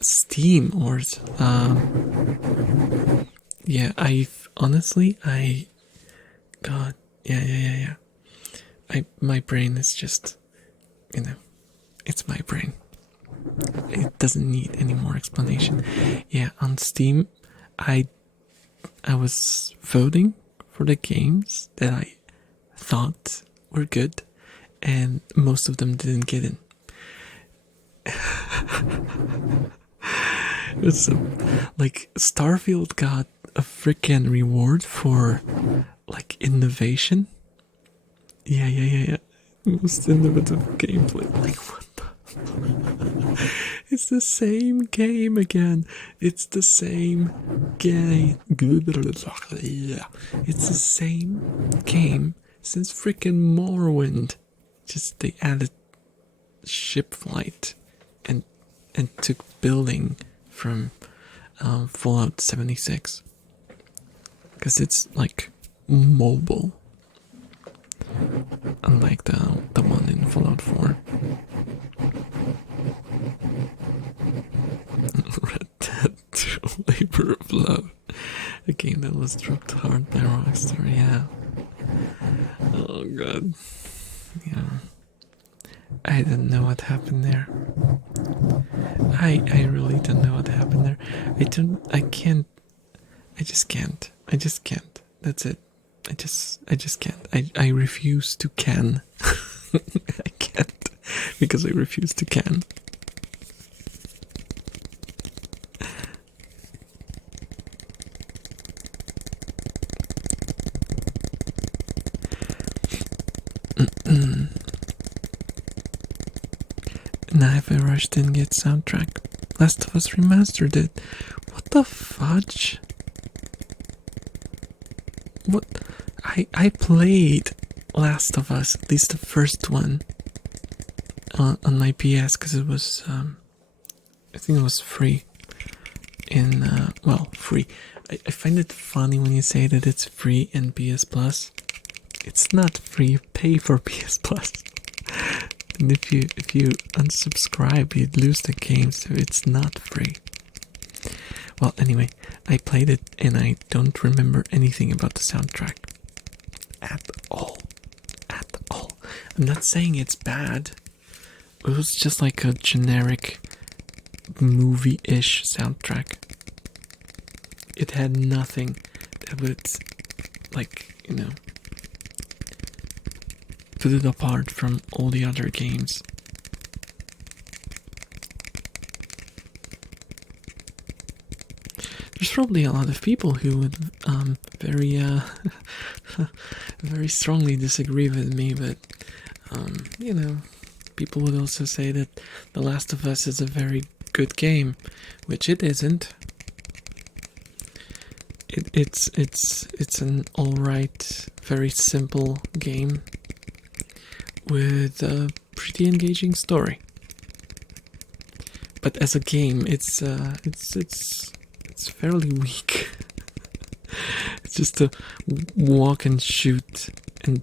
Steam Wars. Yeah, God, yeah. My brain is just, it's my brain. It doesn't need any more explanation. Yeah, on Steam, I was voting for the games that I thought were good, and most of them didn't get in. It's like Starfield got a freaking reward for like innovation. Yeah. Most innovative gameplay. Like what the? It's the same game again. It's the same game. It's the same game since freaking Morrowind. Just they added ship flight and took building from Fallout 76, because it's like mobile, unlike the one in Fallout 4. Red Dead 2 Labor of Love, a game that was dropped hard by Rockstar. Yeah. Oh god. Yeah. I don't know what happened there. I really don't know what happened there. I just can't. That's it. I just can't. I refuse to can. I can't, because I refuse to can. Now if I Rush didn't get soundtrack. Last of Us Remastered it. What the fudge? What? I played Last of Us, at least the first one, on my PS, because it was, I think it was free. Free. I find it funny when you say that it's free in PS Plus. It's not free, you pay for PS Plus. And if you unsubscribe, you'd lose the game, so it's not free. Well, anyway, I played it and I don't remember anything about the soundtrack. At all. I'm not saying it's bad. It was just like a generic movie-ish soundtrack. It had nothing that would, put it apart from all the other games. there's probably a lot of people who would very very strongly disagree with me, but you know, people would also say that The Last of Us is a very good game, which it isn't. It's an alright, very simple game with a pretty engaging story. But as a game, it's fairly weak. It's just to walk and shoot and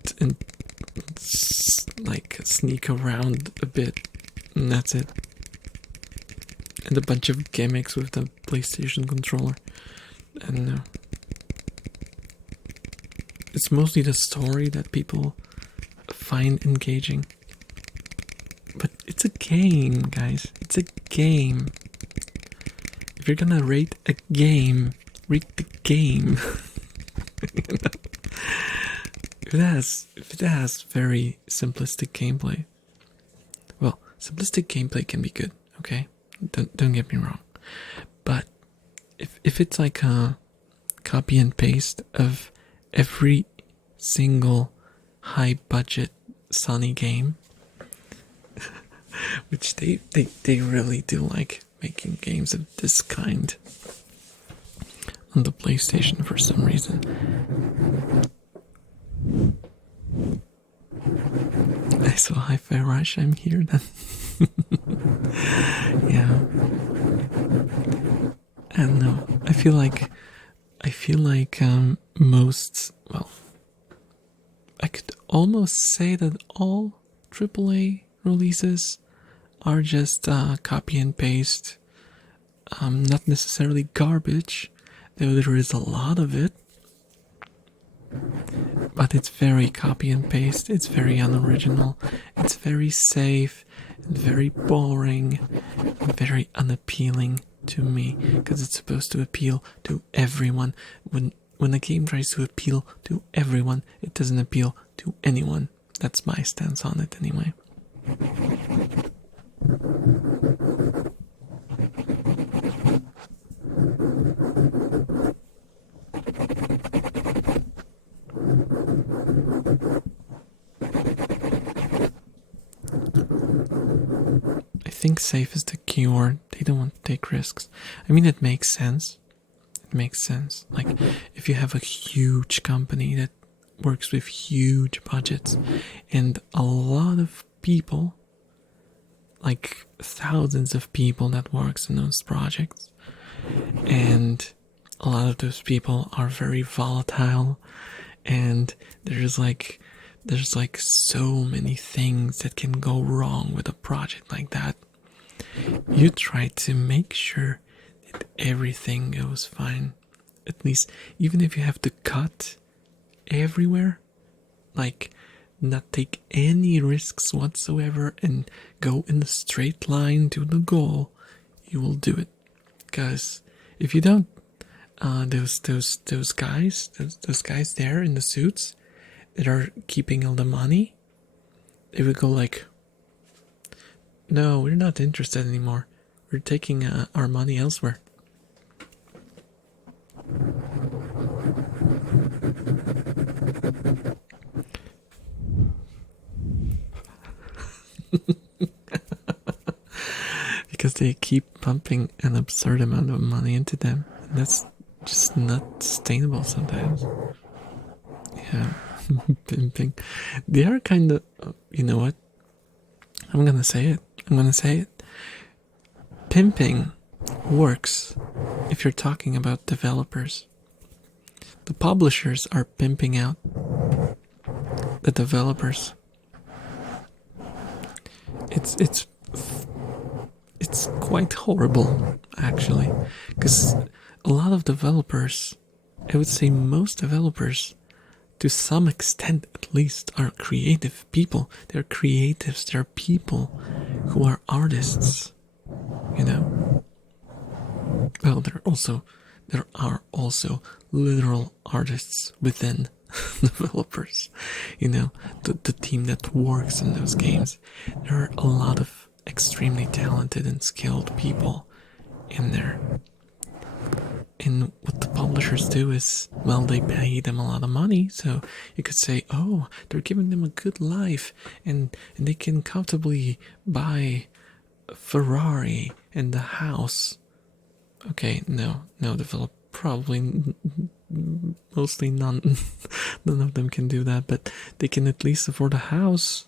like sneak around a bit, and that's it. And a bunch of gimmicks with the PlayStation controller. And it's mostly the story that people find engaging. But it's a game, guys. It's a game. If you're gonna rate a game, rate the game. You know? If it has very simplistic gameplay, well, simplistic gameplay can be good, okay? Don't get me wrong. But if it's like a copy and paste of every single high budget Sony game, which they really do like making games of this kind on the PlayStation for some reason. I saw Hi-Fi Rush, I'm here then. Yeah. And no, I feel like most, well, I could almost say that all AAA releases are just copy and paste, not necessarily garbage, though there is a lot of it, but it's very copy and paste, it's very unoriginal, it's very safe, and very boring, and very unappealing to me, because it's supposed to appeal to everyone. When a game tries to appeal to everyone, it doesn't appeal to anyone. That's my stance on it anyway. I think safe is the keyword. They don't want to take risks. I mean, it makes sense. It makes sense. Like, if you have a huge company that works with huge budgets and a lot of people, like thousands of people that works in those projects, and a lot of those people are very volatile, and there's like so many things that can go wrong with a project like that. You try to make sure that everything goes fine, at least, even if you have to cut everywhere, like not take any risks whatsoever and go in a straight line to the goal, you will do it. Because if you don't, those guys there in the suits that are keeping all the money, they would go like, no, we're not interested anymore, we're taking our money elsewhere. Because they keep pumping an absurd amount of money into them, and that's just not sustainable sometimes. Yeah. Pimping. They are kind of, you know what? I'm gonna say it. Pimping works if you're talking about developers. The publishers are pimping out the developers. It's quite horrible, actually, because a lot of developers, I would say most developers, to some extent at least, are creative people. They're creatives. They're people who are artists, you know. Well, there are also literal artists within developers, you know, the team that works in those games. There are a lot of extremely talented and skilled people in there. And what the publishers do is, well, they pay them a lot of money, so you could say, oh, they're giving them a good life, and they can comfortably buy a Ferrari and a house. Okay, no, develop probably mostly none of them can do that, but they can at least afford a house,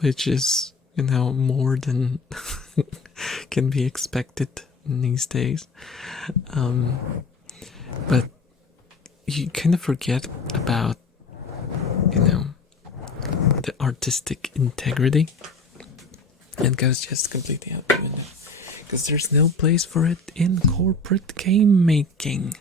which is, more than can be expected in these days. But you kind of forget about, the artistic integrity. It goes just completely out the window. Because there's no place for it in corporate game making.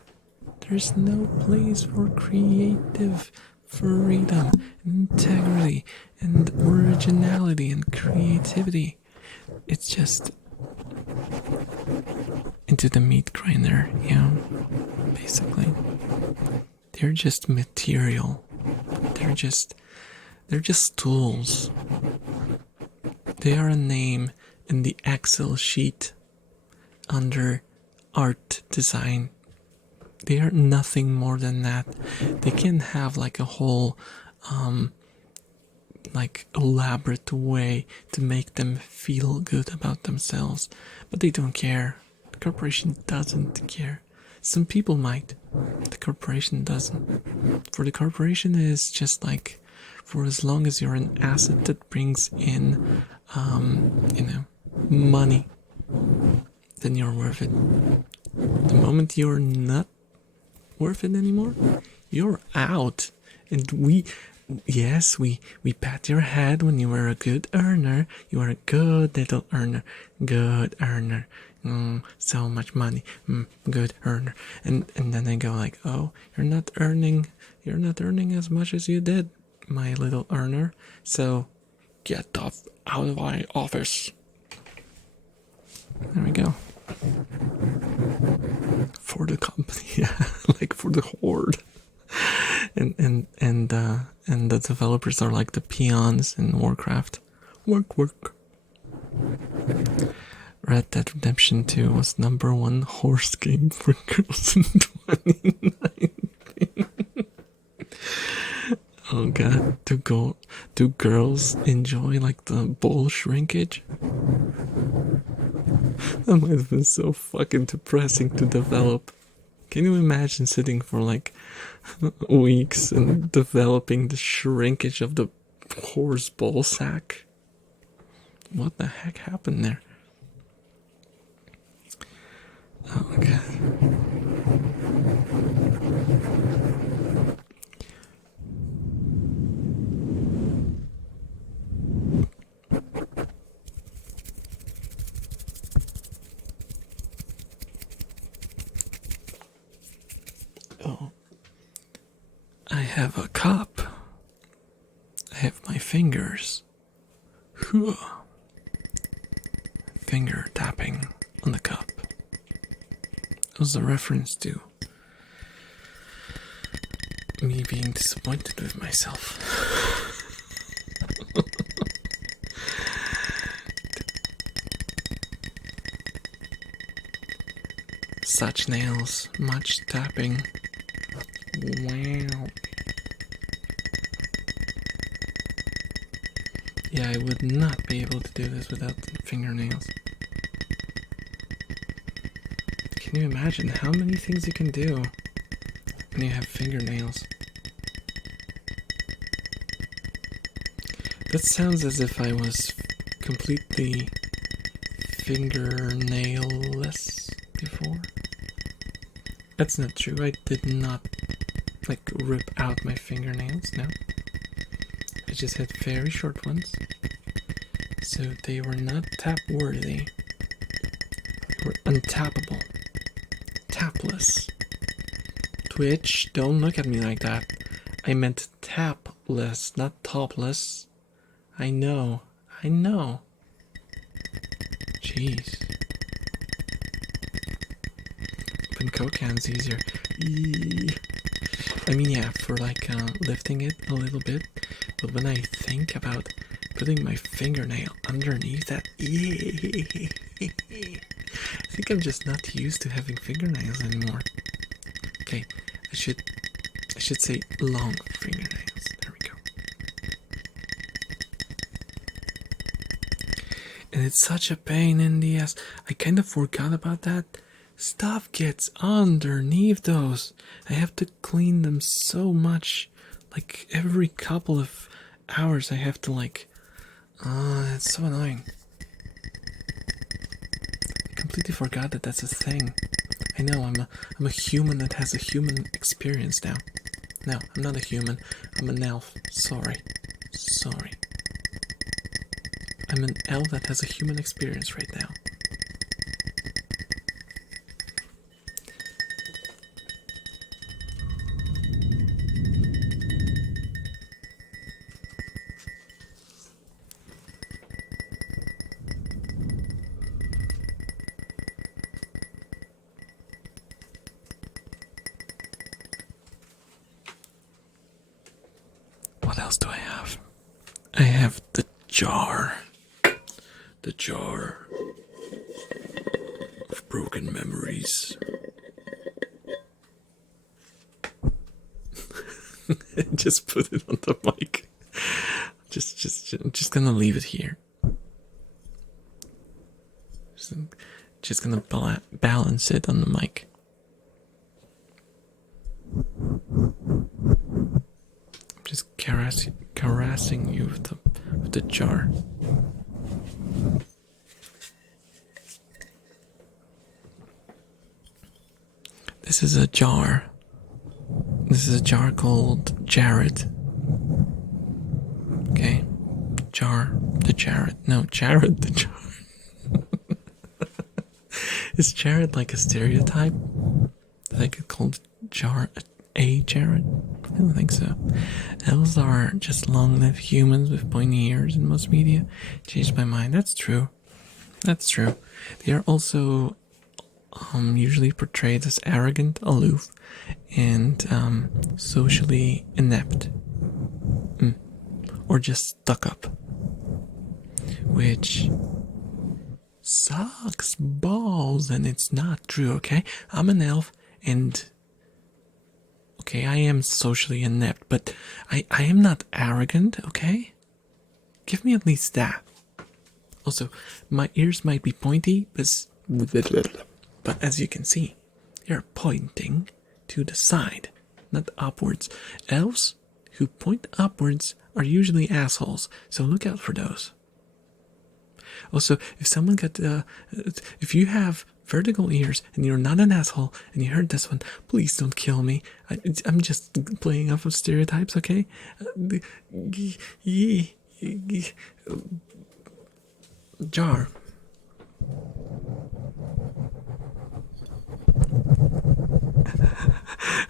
There's no place for creative freedom, and integrity, and originality, and creativity. It's just into the meat grinder, basically. They're just material. They're just tools. They are a name in the Excel sheet under art design. They are nothing more than that. They can have like a whole elaborate way to make them feel good about themselves, but they don't care. The corporation doesn't care. Some people might. The corporation doesn't. For the corporation, it is just like, for as long as you're an asset that brings in money, then you're worth it. The moment you're not worth it anymore, you're out. And we pat your head when you were a good earner. You are a good little earner. Good earner. So much money. Good earner. And then I go like, oh, you're not earning as much as you did, my little earner. So get out of my office. There we go. For the company, like for the horde. And the developers are like the peons in Warcraft. Work. Red Dead Redemption 2 was #1 horse game for girls in 2019. Oh god, do girls enjoy like the bull shrinkage? That might have been so fucking depressing to develop. Can you imagine sitting for like weeks and developing the shrinkage of the horse ball sack? What the heck happened there? Oh my god. Oh. I have a cup. I have my fingers. Finger tapping on the cup. It was a reference to me being disappointed with myself. Such nails, much tapping. Wow. Yeah, I would not be able to do this without fingernails. Can you imagine how many things you can do when you have fingernails? That sounds as if I was completely fingernailless before. That's not true. I did not rip out my fingernails, no. I just had very short ones. So they were not tap worthy. They were untappable. Tapless. Twitch, don't look at me like that. I meant tapless, not topless. I know. Jeez. Open Coke cans easier. I mean, yeah, for lifting it a little bit. But when I think about putting my fingernail underneath that. I think I'm just not used to having fingernails anymore. Okay, I should say long fingernails. There we go. And it's such a pain in the ass. I kind of forgot about that. Stuff gets underneath those. I have to clean them so much. Like every couple of hours I have to like... it's so annoying. I completely forgot that that's a thing. I know, I'm a human that has a human experience now. No, I'm not a human. I'm an elf. Sorry. I'm an elf that has a human experience right now. What else do I have? I have the jar. The jar of broken memories. Just put it on the mic. Just gonna leave it here. Just gonna balance it on the mic. Just caressing you with the jar. This is a jar. This is a jar called Jared. Okay? Jared the jar. Is Jared like a stereotype? That I could call a Jared? I don't think so. Elves are just long-lived humans with pointy ears in most media. Changed my mind. That's true. They are also usually portrayed as arrogant, aloof, and socially inept. Or just stuck up. Which sucks balls, and it's not true, okay? I'm an elf, and okay, I am socially inept, but I am not arrogant, okay? Give me at least that. Also, my ears might be pointy, but as you can see, they're pointing to the side, not upwards. Elves who point upwards are usually assholes, so look out for those. Also, if you have vertical ears and you're not an asshole and you heard this one, please don't kill me. I'm just playing off of stereotypes, okay? Jar.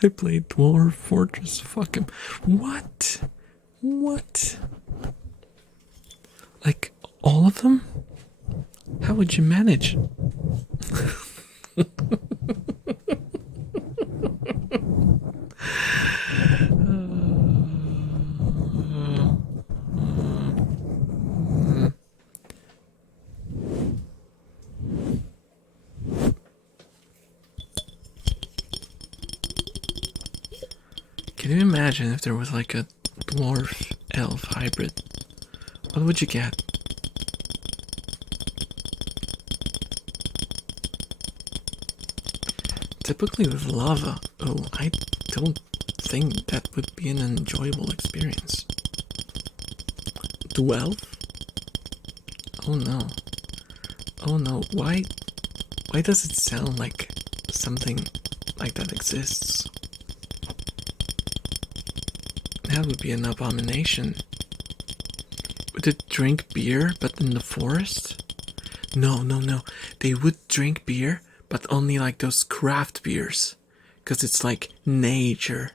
I played Dwarf Fortress. Fuck him. What? Like all of them? How would you manage? Can you imagine if there was like a dwarf elf hybrid? What would you get? Typically with lava, I don't think that would be an enjoyable experience. Dwelf? Oh no, why does it sound like something like that exists? That would be an abomination. Would it drink beer, but in the forest? No. They would drink beer, but only like those craft beers. Because it's like nature.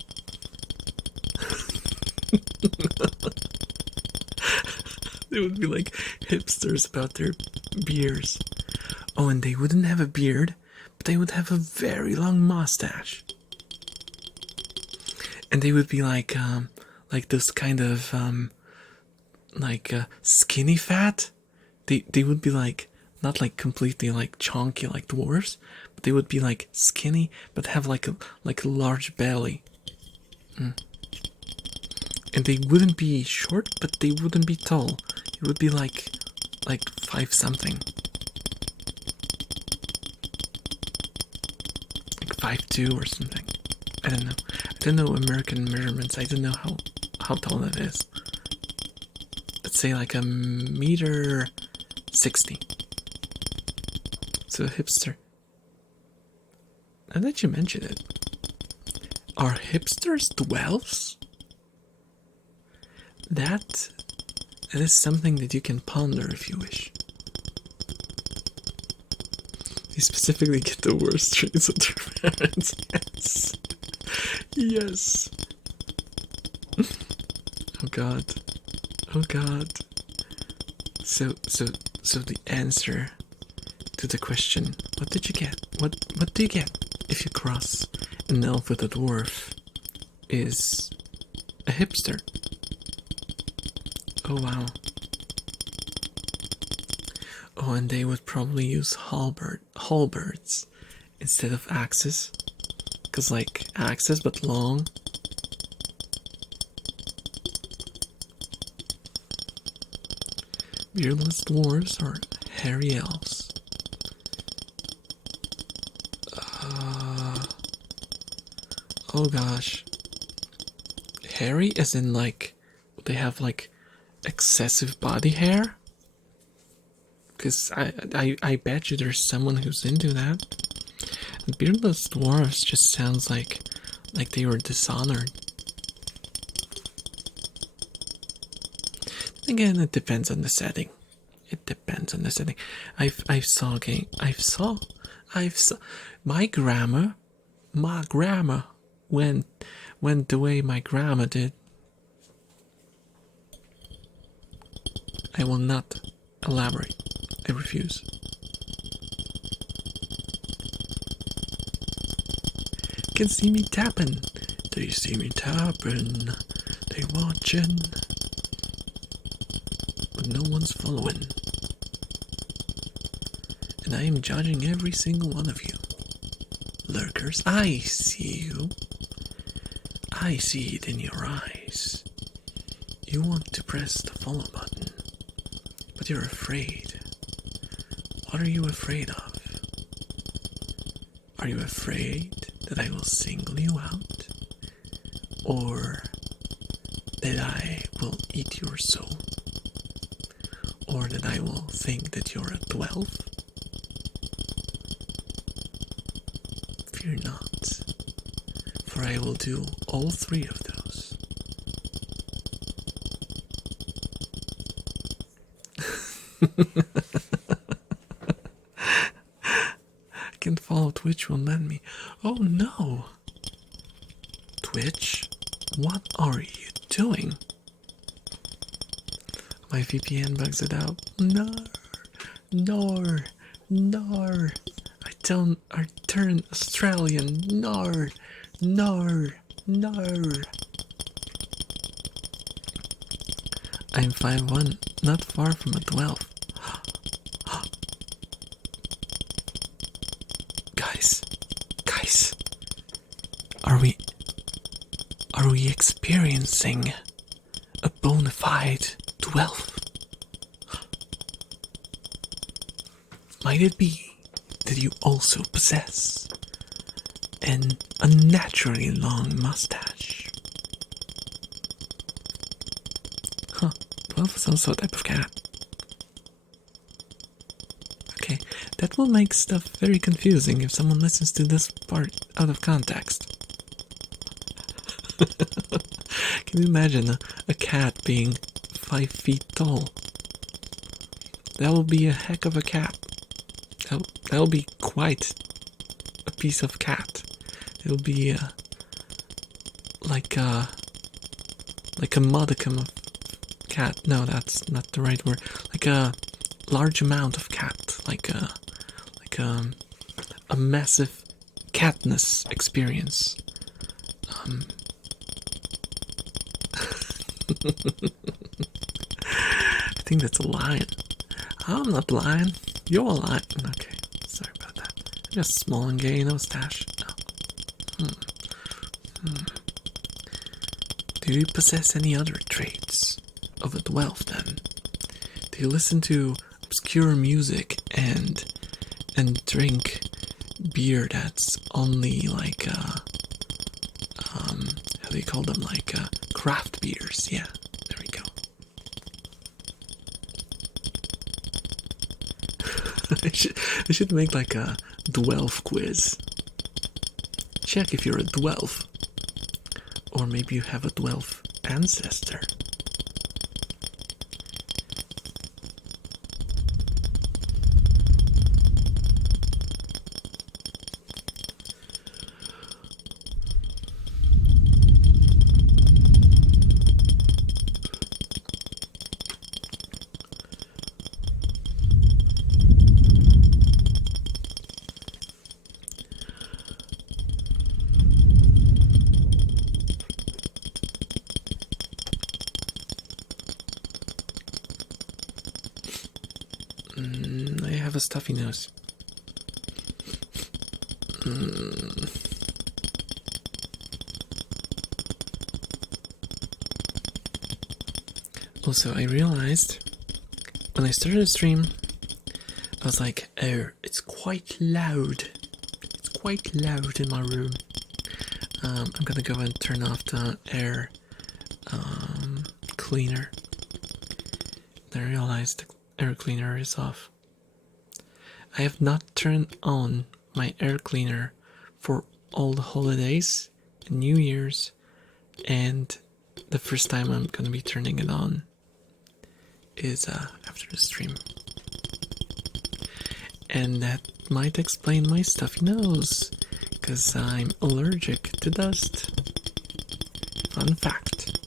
They would be like hipsters about their beers. Oh, and they wouldn't have a beard, but they would have a very long mustache. And they would be like those kind of like skinny fat. They would be like not like completely like chunky like dwarves, but they would be like skinny but have like a large belly. And they wouldn't be short, but they wouldn't be tall. It would be like 5 something. Like 5'2" or something. I don't know. I don't know American measurements. I don't know how tall that is. Let's say like a meter 60. So a hipster. Now that you mention it, are hipsters dwells? That is something that you can ponder if you wish. They specifically get the worst traits of their parents. Yes. Yes. Oh god. Oh god. So the answer to the question, what did you get? What do you get if you cross an elf with a dwarf is a hipster. Oh wow. Oh, and they would probably use halberds instead of axes. Cause like axes but long. Beardless dwarves or hairy elves? Oh gosh. Hairy as in like they have like excessive body hair? Because I bet you there's someone who's into that. And beardless dwarves just sounds like they were dishonored. Again, it depends on the setting. It depends on the setting. I saw my grandma went the way my grandma did. I will not elaborate. I refuse. Can see me tapping. They see me tapping. They watching. But no one's following. And I am judging every single one of you. Lurkers, I see you. I see it in your eyes. You want to press the follow button, but you're afraid. What are you afraid of? Are you afraid that I will single you out? Or that I will eat your soul? Or that I will think that you're a 12? Fear not, for I will do all three of those. I can't follow Twitch won't let me. Oh no! Twitch, what are you doing? My VPN bugs it out. No. I turn Australian. No. I'm 5'1", not far from a 12. Guys, are we experiencing a bona fide 12? Might it be that you also possess an unnaturally long mustache? Huh, 12 is also a type of cat. Okay, that will make stuff very confusing if someone listens to this part out of context. Can you imagine a cat being 5 feet tall? That will be a heck of a cat. That'll be quite a piece of cat. It'll be like a modicum of cat. No, that's not the right word. Like a large amount of cat. Like a massive catness experience. think that's a lion. I'm not lying. You're a lion. Okay, sorry about that. Just small and gay, no stash. Oh. Do you possess any other traits of a dwarf then? Do you listen to obscure music and drink beer that's only like how do you call them, like craft beers? Yeah, there we go. I should make like a dwarf quiz. Check if you're a dwarf, or maybe you have a dwarf ancestor. I have a stuffy nose. Also, I realized when I started the stream, I was like, oh, it's quite loud. It's quite loud in my room. I'm gonna go and turn off the air cleaner. Then I realized the air cleaner is off. I have not turned on my air cleaner for all the holidays, New Year's, and the first time I'm gonna be turning it on is after the stream. And that might explain my stuffy nose, because I'm allergic to dust. Fun fact.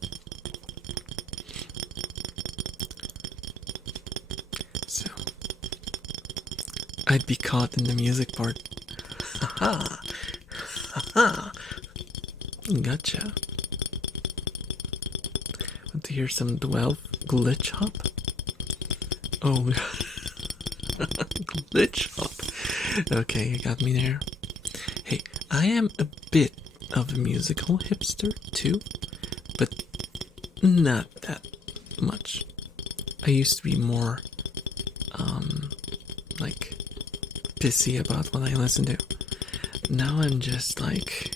So, I'd be caught in the music part. Haha! Haha! Gotcha. Want to hear some 12 glitch hop? Oh, glitch hop. Okay, you got me there. Hey, I am a bit of a musical hipster too, but not that much. I used to be more, like, pissy about what I listen to. Now I'm just like,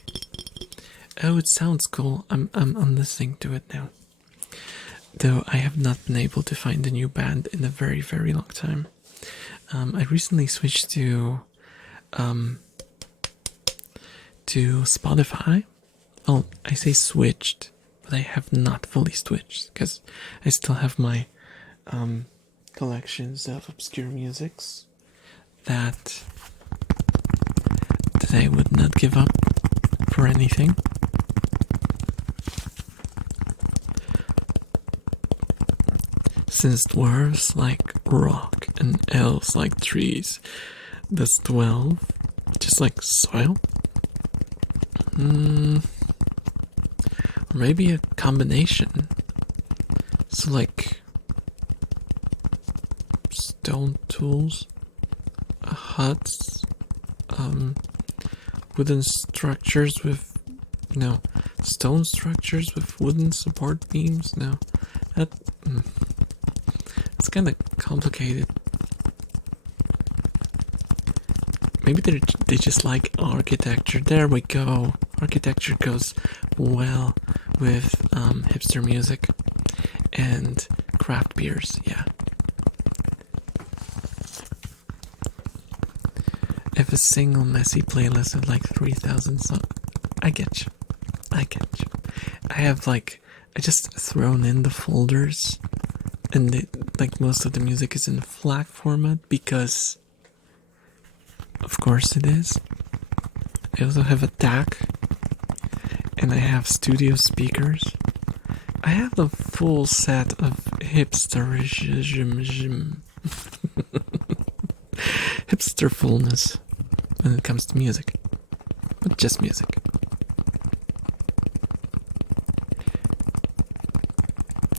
oh, it sounds cool. I'm listening to it now. Though I have not been able to find a new band in a very, very long time. I recently switched to Spotify. Well, I say switched, but I have not fully switched because I still have my collections of obscure musics that I would not give up for anything. Since dwarves like rock and elves like trees, does 12 just like soil? Or maybe a combination. So like stone tools, huts, wooden structures with stone structures with wooden support beams. No, that it's kind of complicated. Maybe they just like architecture. There we go. Architecture goes well with hipster music and craft beers. Yeah. If a single messy playlist of like 3,000 songs, I get you. I have I just thrown in the folders, and most of the music is in FLAC format because, of course, it is. I also have a DAC, and I have studio speakers. I have the full set of hipsterism, hipsterfulness when it comes to music, but just music.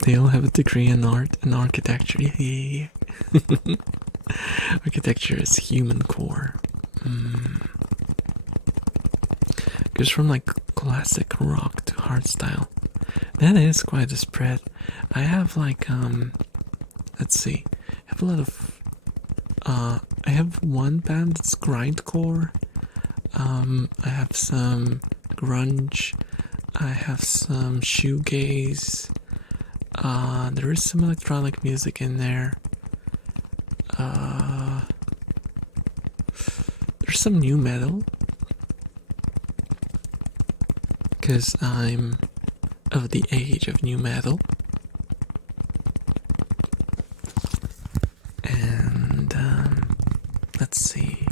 They all have a degree in art and architecture. Yeah. Architecture is human core. Goes from like classic rock to hardstyle. That is quite a spread. I have like let's see. I have a lot of I have one band that's grindcore. I have some grunge. I have some shoegaze. There is some electronic music in there. There's some new metal. Because I'm of the age of new metal. And, let's see.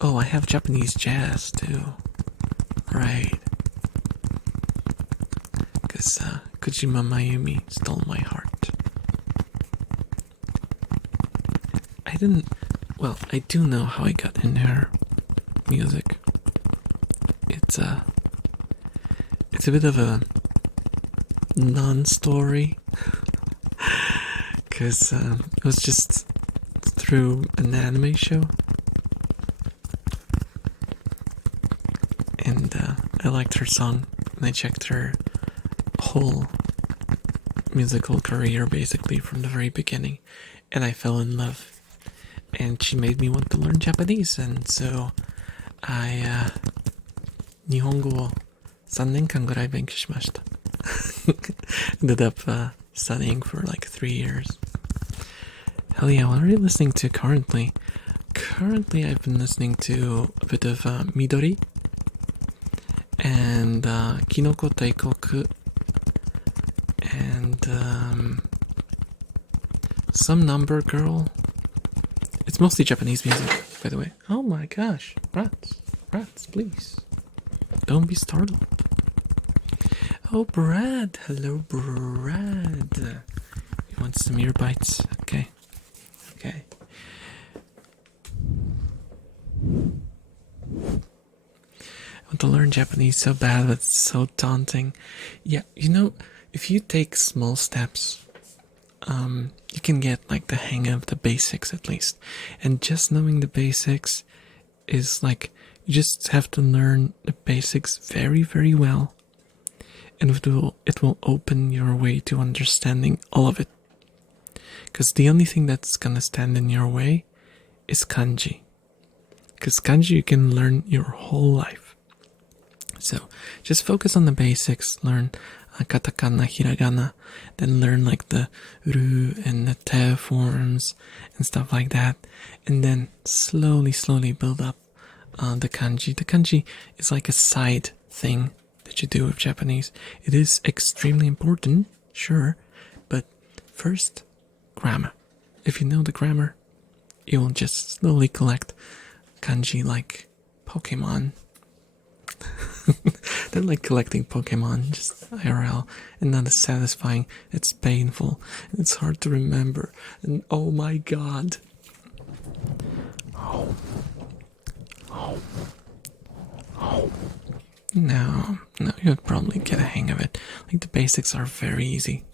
Oh, I have Japanese jazz too. Right. Because Kojima Mayumi stole my heart. I do know how I got in her music. It's a bit of a non-story. Because it was just through an anime show. And I liked her song, and I checked her whole musical career basically from the very beginning, and I fell in love. And she made me want to learn Japanese, and so I 日本語を3年間ぐらい勉強しました。Ended up studying for like 3 years. Hell yeah, what are you listening to currently? Currently I've been listening to a bit of Midori and Kinoko Taikoku and some number girl. It's mostly Japanese music, by the way. Oh my gosh, rats, please. Don't be startled. Oh, Brad. Hello, Brad. You want some ear bites? Okay. I want to learn Japanese so bad, but it's so daunting. Yeah, if you take small steps, you can get like the hang of the basics at least. And just knowing the basics is like, you just have to learn the basics very, very well. And it will open your way to understanding all of it. Because the only thing that's gonna stand in your way is kanji. Because kanji you can learn your whole life. So just focus on the basics, learn katakana, hiragana, then learn like the ru and the te forms and stuff like that, and then slowly build up the kanji. The kanji is like a side thing that you do with Japanese. It is extremely important, sure, but first, grammar. If you know the grammar, you will just slowly collect kanji like Pokemon. They're like collecting Pokemon, just IRL, and not as satisfying. It's painful, and it's hard to remember, and oh my god. No, you'll probably get a hang of it. Like, the basics are very easy.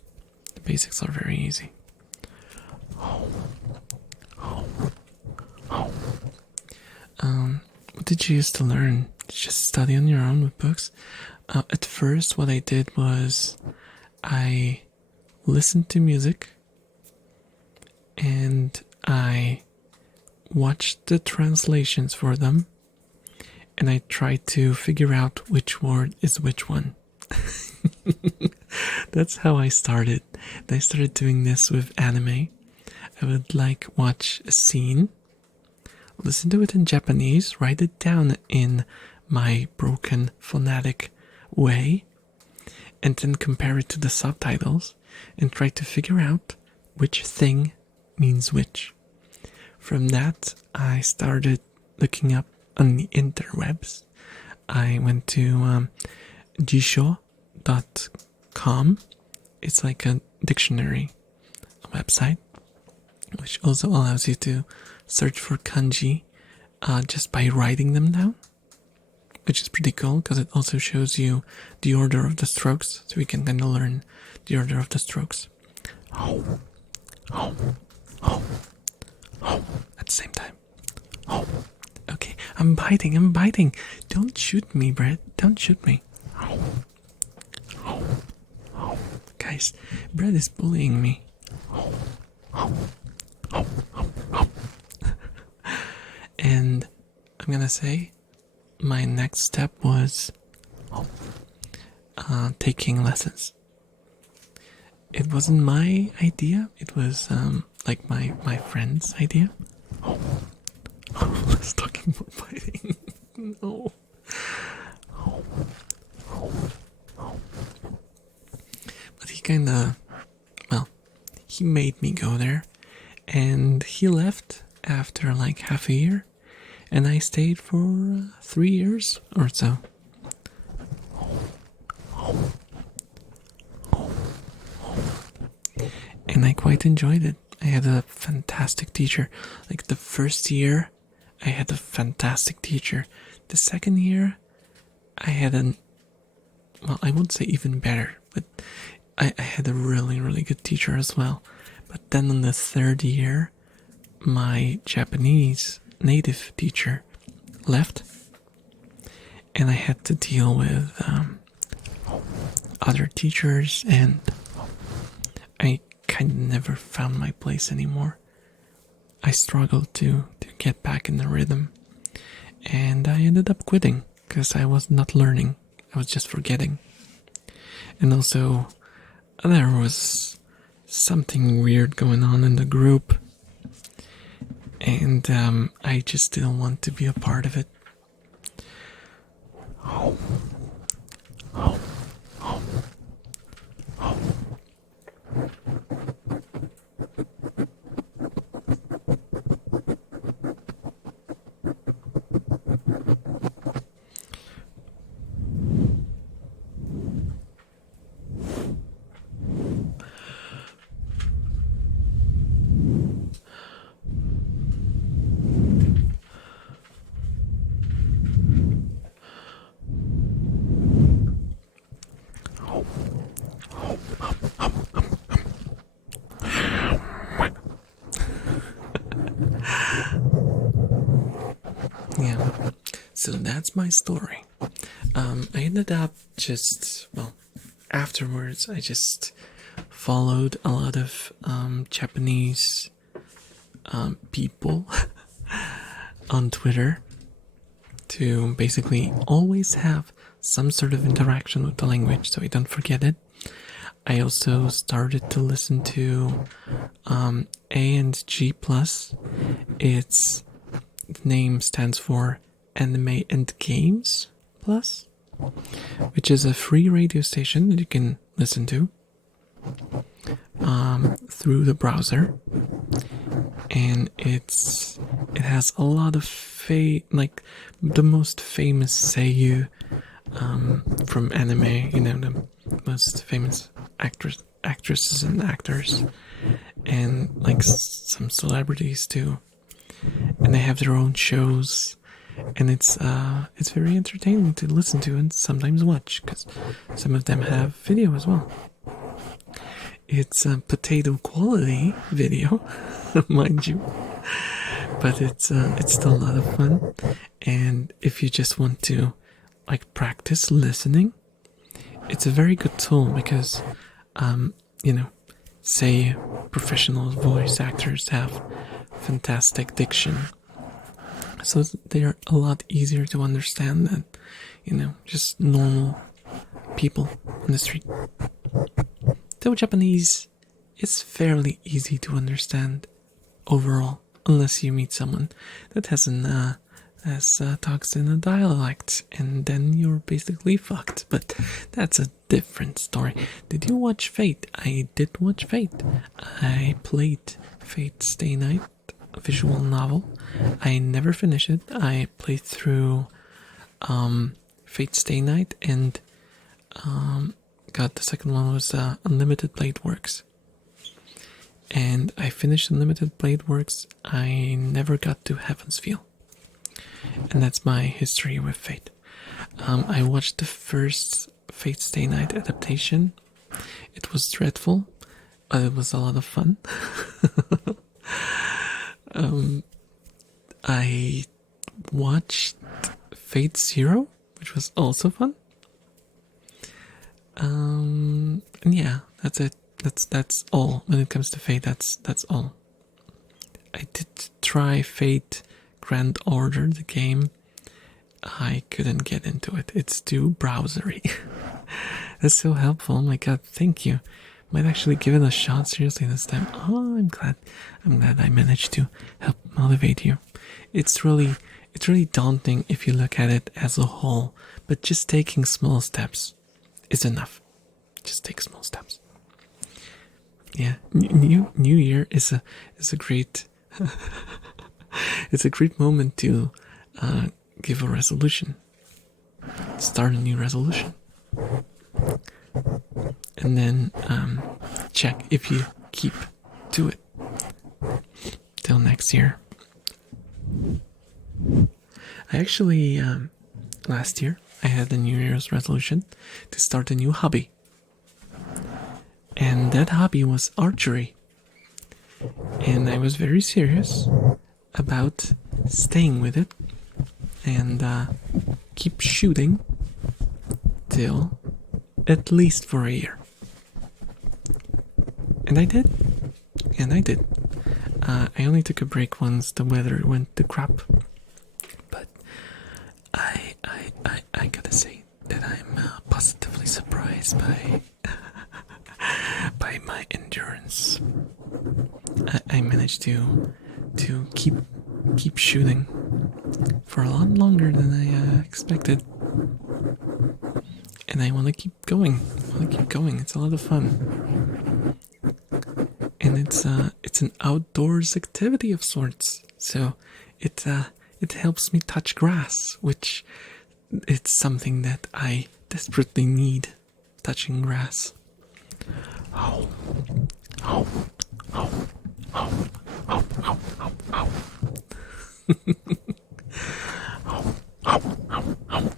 What did you used to learn? Just study on your own with books? At first, what I did was I listened to music and I watched the translations for them, and I tried to figure out which word is which one. That's how I started. And I started doing this with anime. I would like watch a scene, listen to it in Japanese, write it down in my broken phonetic way, and then compare it to the subtitles and try to figure out which thing means which. From that, I started looking up on the interwebs. I went to jisho.com. It's like a dictionary website, which also allows you to search for kanji just by writing them down. which is pretty cool because it also shows you the order of the strokes, so we can kind of learn the order of the strokes. At the same time. Okay, I'm biting. Don't shoot me, Brett. Don't shoot me. Guys, Brett is bullying me. And I'm gonna say my next step was taking lessons. It wasn't my idea, it was like my friend's idea. Let's talking about fighting. No. But he kinda, well, he made me go there, and he left after like half a year, and I stayed for 3 years or so. And I quite enjoyed it. I had a fantastic teacher. Like the first year, I had a fantastic teacher. The second year, I had well, I won't say even better, but I had a really, really good teacher as well. But then in the third year, my Japanese native teacher left, and I had to deal with other teachers, and I kind of never found my place anymore. I struggled to get back in the rhythm, and I ended up quitting because I was not learning. I was just forgetting. And also, there was something weird going on in the group, and I just didn't want to be a part of it. Yeah, so that's my story. I ended up just, well, afterwards I just followed a lot of Japanese people on Twitter to basically always have some sort of interaction with the language so I don't forget it. I also started to listen to A&G Plus. Its name stands for Anime and Games Plus, which is a free radio station that you can listen to through the browser, and it has a lot of like the most famous seiyuu from anime, you know, the most famous actresses and actors, and like some celebrities too, and they have their own shows, and it's very entertaining to listen to and sometimes watch because some of them have video as well. It's a potato quality video, mind you, but it's still a lot of fun. And if you just want to like practice listening, it's a very good tool because you know, say professional voice actors have fantastic diction, so they are a lot easier to understand than, you know, just normal people on the street. Though Japanese is fairly easy to understand overall, unless you meet someone that talks in a dialect, and then you're basically fucked. But that's a different story. Did you watch Fate? I did watch Fate. I played Fate Stay Night, a visual novel. I never finished it. I played through Fate Stay Night, and the second one was Unlimited Blade Works. And I finished Unlimited Blade Works. I never got to Heaven's Feel. And that's my history with Fate. I watched the first Fate Stay Night adaptation. It was dreadful, but it was a lot of fun. I watched Fate Zero, which was also fun. And yeah, that's it. That's all when it comes to Fate. That's all. I did try Fate Grand Order, the game. I couldn't get into it. It's too browsery. That's so helpful. Oh my god, thank you. Might actually give it a shot seriously this time. Oh, I'm glad I managed to help motivate you. It's really daunting if you look at it as a whole, but just taking small steps is enough. Just take small steps. Yeah, New Year is a great it's a great moment to give a resolution, start a new resolution, and then check if you keep to it till next year. I actually last year I had a New Year's resolution to start a new hobby. And that hobby was archery. And I was very serious about staying with it and keep shooting till at least for a year. And I did. I only took a break once the weather went to crap. But I gotta say that I'm positively surprised by by my endurance. I managed to keep shooting for a lot longer than I expected, and I want to keep going. It's a lot of fun, and it's an outdoors activity of sorts. So it helps me touch grass, which it's something that I desperately need. Touching grass. Ow. Ow. Ow. Ow. Ow. Ow. Ow. Ow. Ow. Ow. Ow. Ow.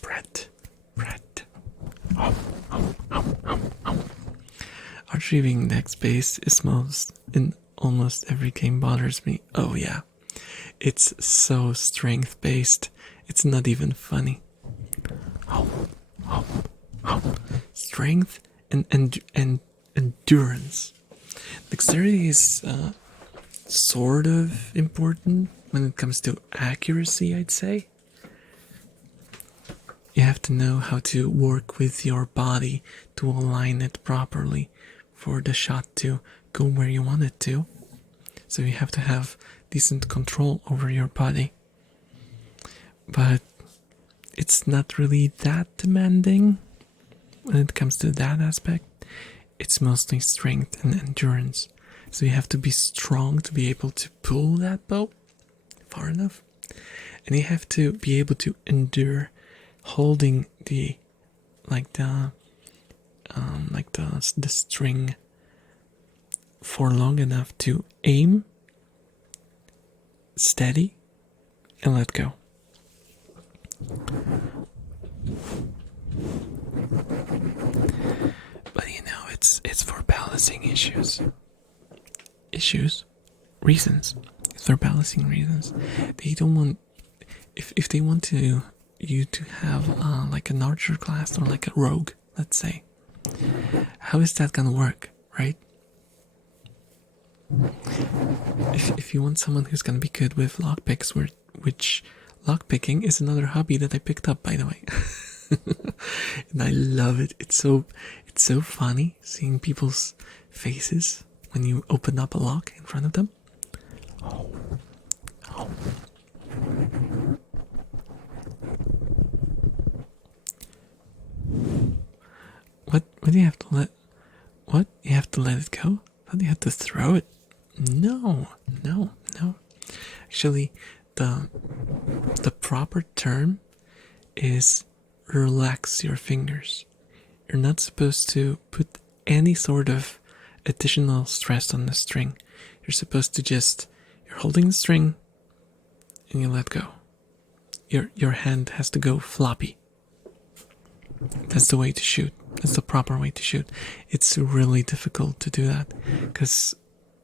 Bread. Ow. Ow. Ow. Ow. Ow. Retrieving deck space is in almost every game bothers me. Oh yeah. It's so strength based. It's not even funny. Ow. Ow. Ow. Strength and endurance. Dexterity is sort of important when it comes to accuracy, I'd say. You have to know how to work with your body to align it properly for the shot to go where you want it to. So you have to have decent control over your body. But it's not really that demanding when it comes to that aspect. It's mostly strength and endurance. So you have to be strong to be able to pull that bow far enough. And you have to be able to endure holding the string for long enough to aim steady and let go. But you know, it's for balancing reasons. It's for balancing reasons. They don't want, if they want you to have like an archer class or like a rogue, let's say. How is that gonna work, right? If you want someone who's gonna be good with lockpicks, which lockpicking is another hobby that I picked up, by the way. And I love it. It's so funny seeing people's faces when you open up a lock in front of them. Oh. What do you have to let? What, you have to let it go? How do you have to throw it? No. Actually, the proper term is relax your fingers. You're not supposed to put any sort of additional stress on the string. You're supposed to you're holding the string and you let go. Your hand has to go floppy. That's the way to shoot. That's the proper way to shoot. It's really difficult to do that because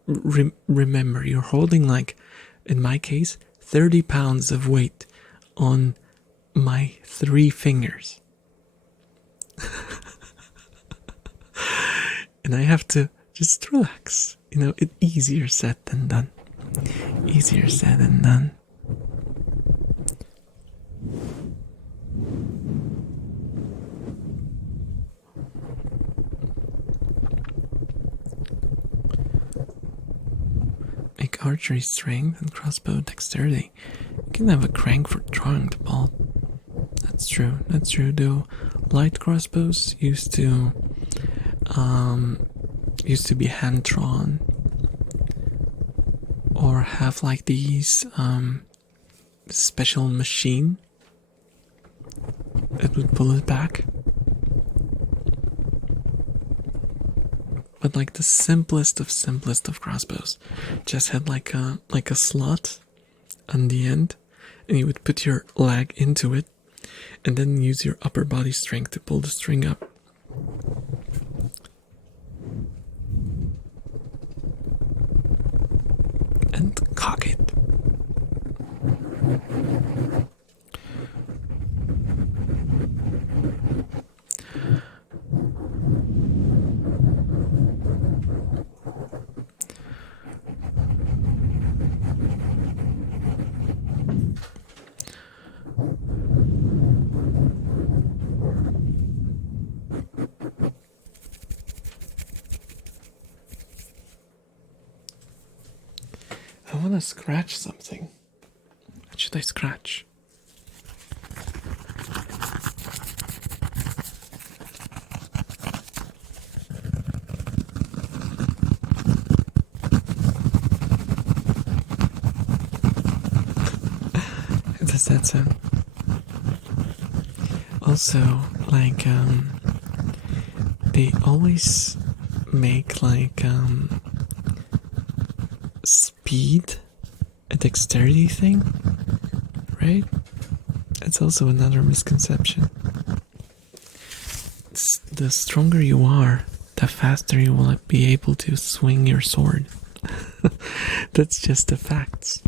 remember, you're holding, like, in my case, 30 pounds of weight on my 3 fingers. And I have to just relax. It's easier said than done. Easier said than done. Make archery strength and crossbow dexterity. You can have a crank for drawing the ball. That's true. Though light crossbows used to be hand drawn, or have like these special machine that would pull it back. But like the simplest of crossbows just had like a slot on the end, and you would put your leg into it and then use your upper body strength to pull the string up. And cock it. I want to scratch something. What should I scratch? How does that sound? Also, like, they always make like speed a dexterity thing, right? That's also another misconception. The stronger you are, the faster you will be able to swing your sword. That's just the facts.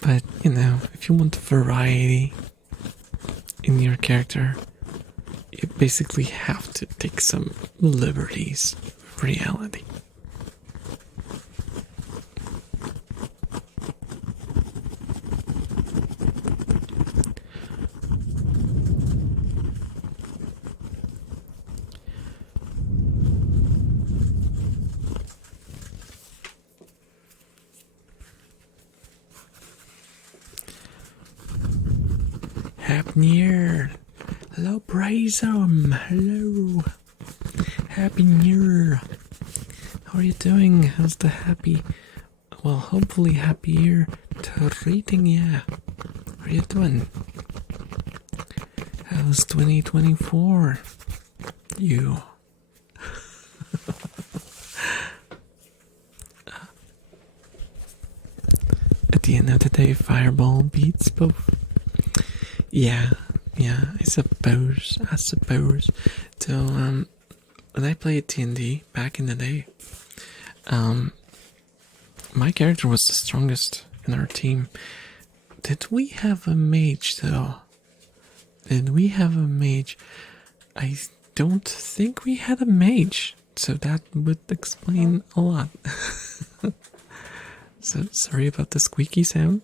But, if you want variety in your character, you basically have to take some liberties with reality. Happy New Year! Hello, Brazom! Hello! Happy New Year! How are you doing? How's the hopefully happy year treating ya? How are you doing? How's 2024? You? At the end of the day, Fireball beats both. Yeah, I suppose. So, when I played D&D back in the day, my character was the strongest in our team. Did we have a mage, though? I don't think we had a mage, so that would explain a lot. So, sorry about the squeaky sound.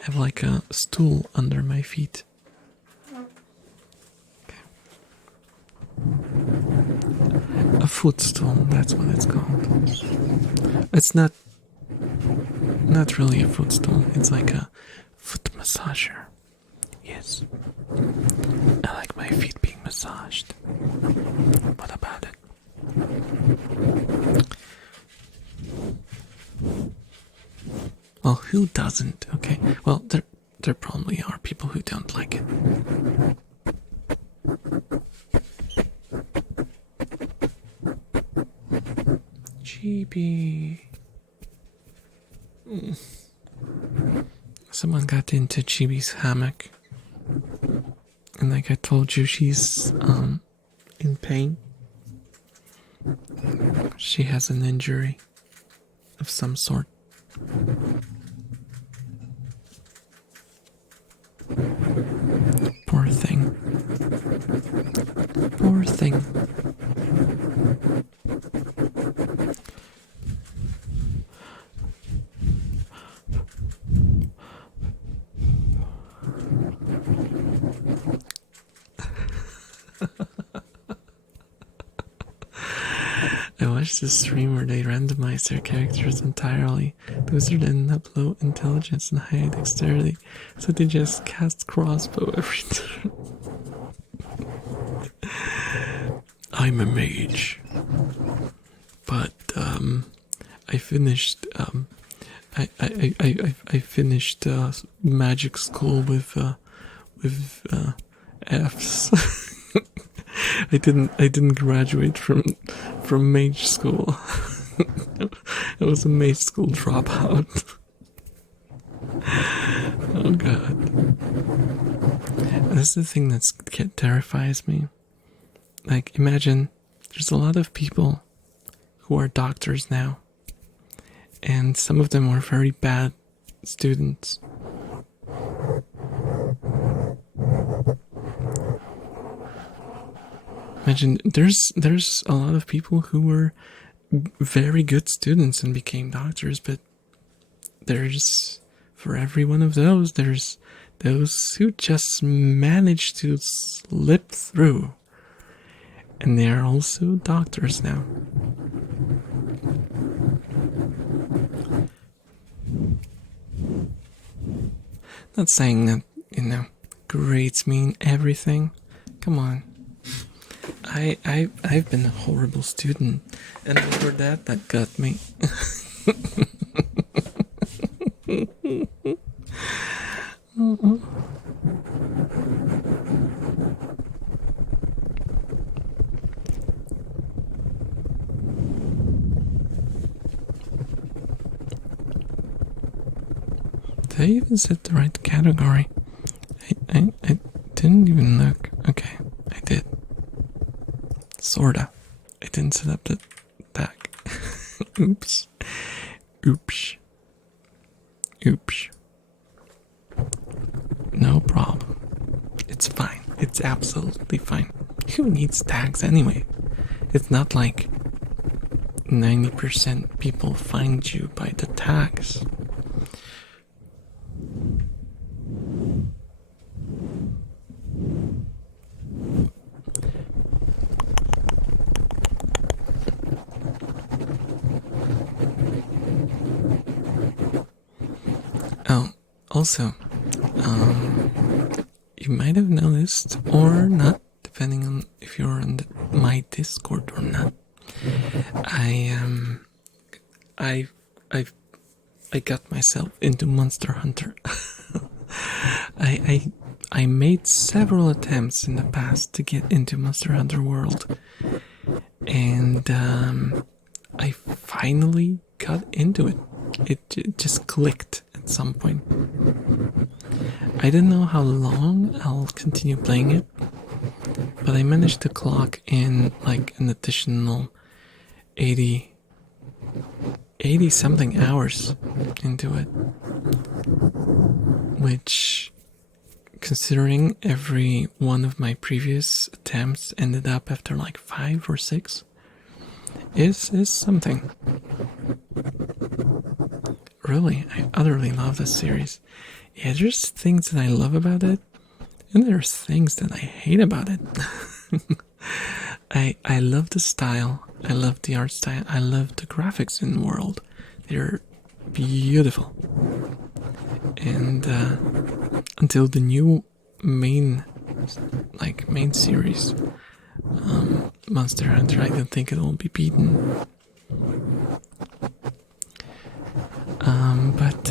I have like a stool under my feet. Okay. A footstool, that's what it's called. It's not really a footstool, it's like a foot massager. Yes. I like my feet being massaged. What about it? Well, who doesn't? Okay. Well, there probably are people who don't like it. Chibi. Someone got into Chibi's hammock, and like I told you, she's in pain. She has an injury of some sort. Poor thing. Poor thing. I watched this stream where they randomized their characters entirely. The wizard didn't have low intelligence and high dexterity, so they just cast crossbow every turn. I'm a mage, but I finished I finished magic school with F's. I didn't graduate from mage school. I was a mage school dropout. Oh god. That's the thing that terrifies me. Like, imagine there's a lot of people who are doctors now, and some of them were very bad students. Imagine there's a lot of people who were very good students and became doctors, but there's, for every one of those, there's those who just managed to slip through, and they are also doctors now. Not saying that, grades mean everything. Come on. I've been a horrible student, and for that got me. Did I even set the right category? I didn't even look. Okay, I did. Sorta. I didn't set up the tag. Oops. Oops. Oops. No problem. It's fine. It's absolutely fine. Who needs tags anyway? It's not like 90% people find you by the tags. Oh, also, you might have noticed, or not, depending on if you're on my Discord or not. I got myself into Monster Hunter. I made several attempts in the past to get into Monster Hunter World, and I finally got into it. It just clicked at some point. I don't know how long I'll continue playing it, but I managed to clock in like an additional 80 something hours into it, which, considering every one of my previous attempts ended up after like 5 or 6, is something. Really, I utterly love this series. Yeah, there's things that I love about it, and there's things that I hate about it. I love the style, I love the art style, I love the graphics in the world. They're beautiful. And until the new main series, Monster Hunter, I don't think it will be beaten. But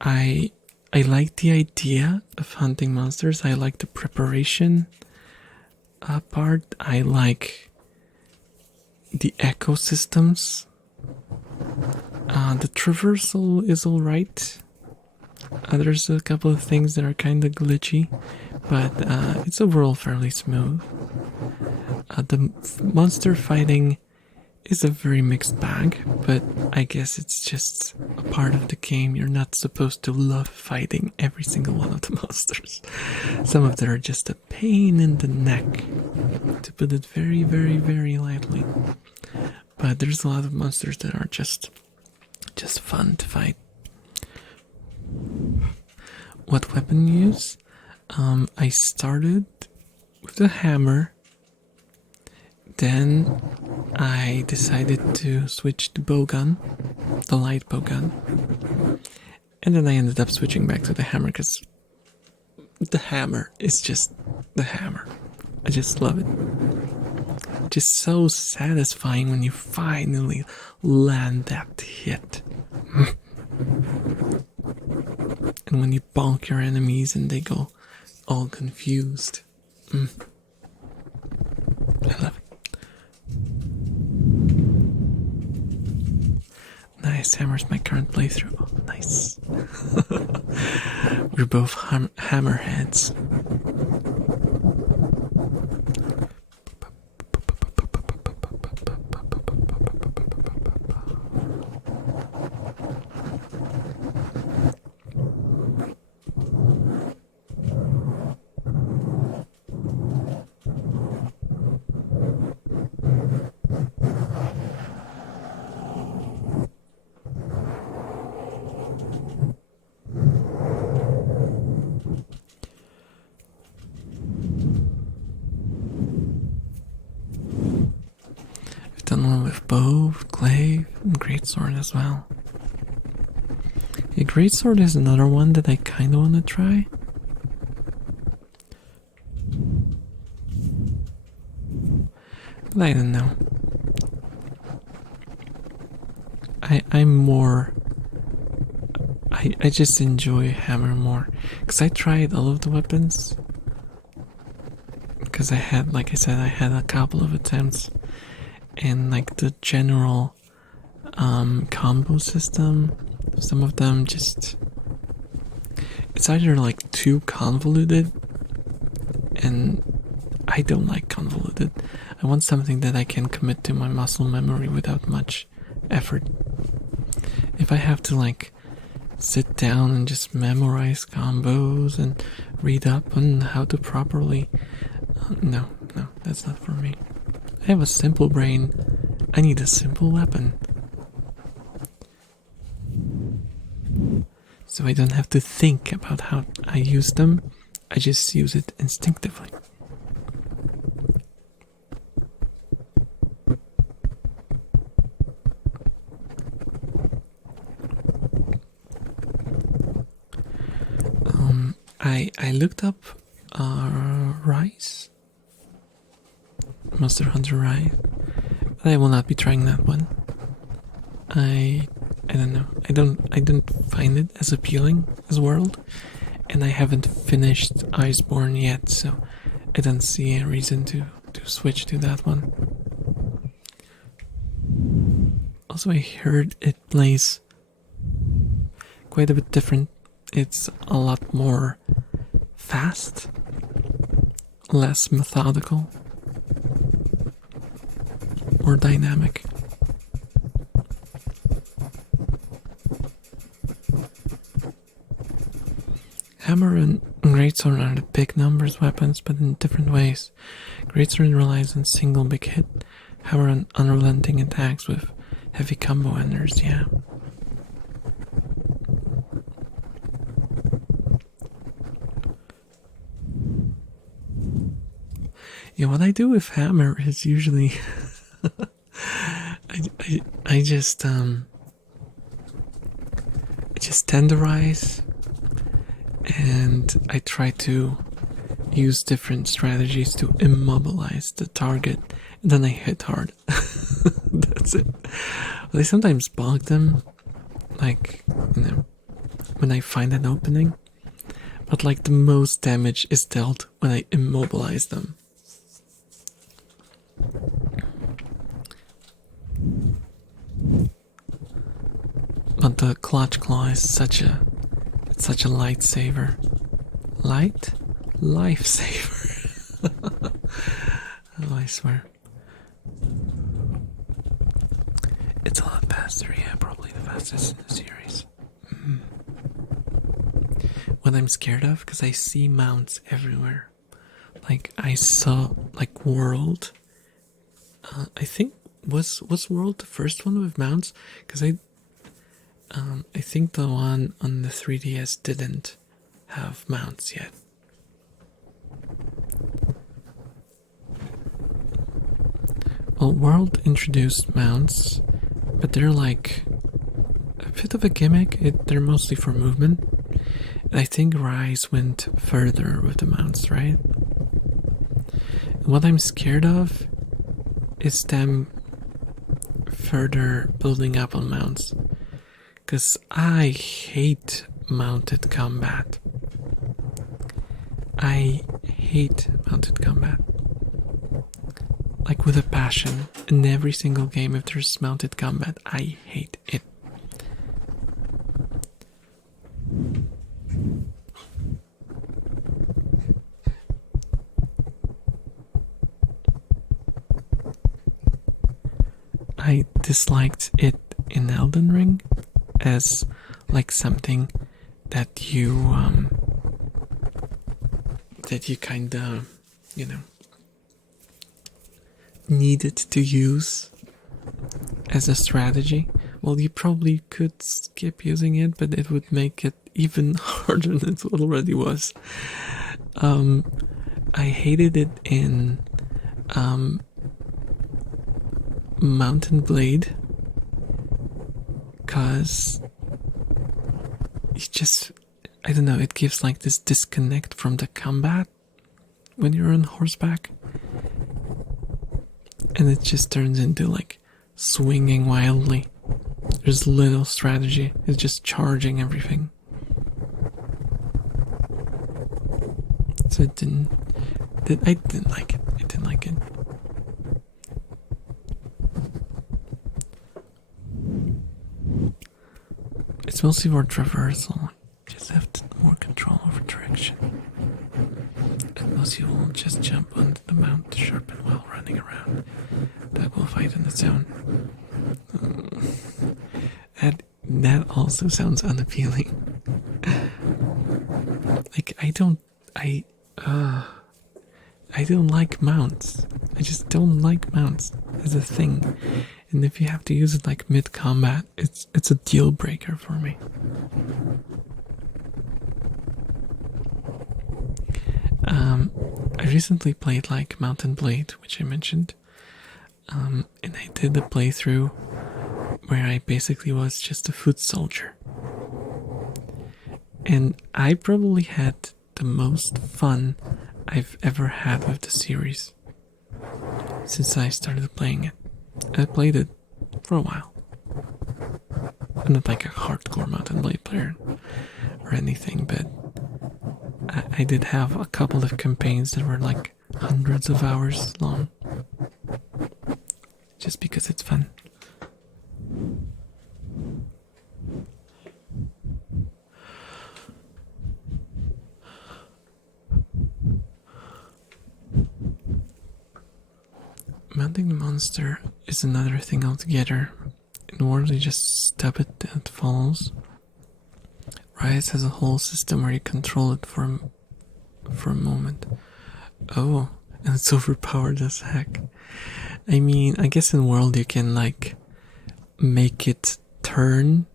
I like the idea of hunting monsters. I like the preparation part. I like the ecosystems. The traversal is alright. There's a couple of things that are kind of glitchy, but it's overall fairly smooth. The monster fighting is a very mixed bag, but I guess it's just a part of the game. You're not supposed to love fighting every single one of the monsters. Some of them are just a pain in the neck, to put it very, very, very lightly. But there's a lot of monsters that are just fun to fight. What weapon use? I started with the hammer. Then I decided to switch to bowgun, the light bowgun. And then I ended up switching back to the hammer because the hammer is just the hammer. I just love it. Just so satisfying when you finally land that hit. And when you bonk your enemies and they go all confused. I love it. Nice, hammer's my current playthrough. Oh, nice. We're both hammerheads. Done one with bow, glaive, and greatsword as well. Yeah, greatsword is another one that I kind of want to try. But I don't know. I'm more. I just enjoy hammer more because I tried all of the weapons. Because I had, like I said, I had a couple of attempts. And like the general combo system, some of them just, it's either like too convoluted, and I don't like convoluted. I want something that I can commit to my muscle memory without much effort. If I have to like sit down and just memorize combos and read up on how to properly, no, that's not for me. I have a simple brain. I need a simple weapon. So I don't have to think about how I use them. I just use it instinctively. I looked up Rise. Monster Hunter Rise. But I will not be trying that one. I don't know. I don't find it as appealing as World, and I haven't finished Iceborne yet, so I don't see a reason to switch to that one. Also, I heard it plays quite a bit different. It's a lot more fast, less methodical, more dynamic. Hammer and greatsword are the big numbers weapons, but in different ways. Greatsword relies on single big hit, hammer on unrelenting attacks with heavy combo enders, yeah. Yeah, what I do with hammer is usually I just tenderize, and I try to use different strategies to immobilize the target, and then I hit hard. That's it. But I sometimes bonk them, like, when I find an opening, but like the most damage is dealt when I immobilize them. the clutch claw is such a lightsaver. Lifesaver. Oh, I swear. It's a lot faster, yeah, probably the fastest in the series. What I'm scared of, because I see mounts everywhere. Like, I saw, like, World. I think, was World the first one with mounts? Because I think the one on the 3DS didn't have mounts yet. Well, World introduced mounts, but they're like a bit of a gimmick. They're mostly for movement. And I think Rise went further with the mounts, right? And what I'm scared of is them further building up on mounts. Because I hate mounted combat. I hate mounted combat. Like with a passion. In every single game, if there's mounted combat, I hate it. I disliked it in Elden Ring as like something that you kinda, needed to use as a strategy. Well, you probably could skip using it, but it would make it even harder than it already was. I hated it in Mountain Blade, cause I don't know, it gives like this disconnect from the combat when you're on horseback, and it just turns into like swinging wildly. There's little strategy, it's just charging everything. So I didn't like it. I didn't like it. It's mostly for traversal. Just have more control over direction. And most you will just jump onto the mount to sharpen while running around. That will fight on its own. That also sounds unappealing. Like I don't like mounts. I just don't like mounts as a thing. And if you have to use it like mid-combat, it's a deal breaker for me. I recently played like Mountain Blade, which I mentioned. And I did a playthrough where I basically was just a foot soldier. And I probably had the most fun I've ever had with the series since I started playing it. I played it for a while. I'm not like a hardcore Mountain Blade player or anything, but I did have a couple of campaigns that were like hundreds of hours long. Just because it's fun. Mounting the monster is another thing altogether. In World, you just stab it and it falls. Rise has a whole system where you control it for a moment. Oh, and it's overpowered as heck. I mean, I guess in World you can like make it turn,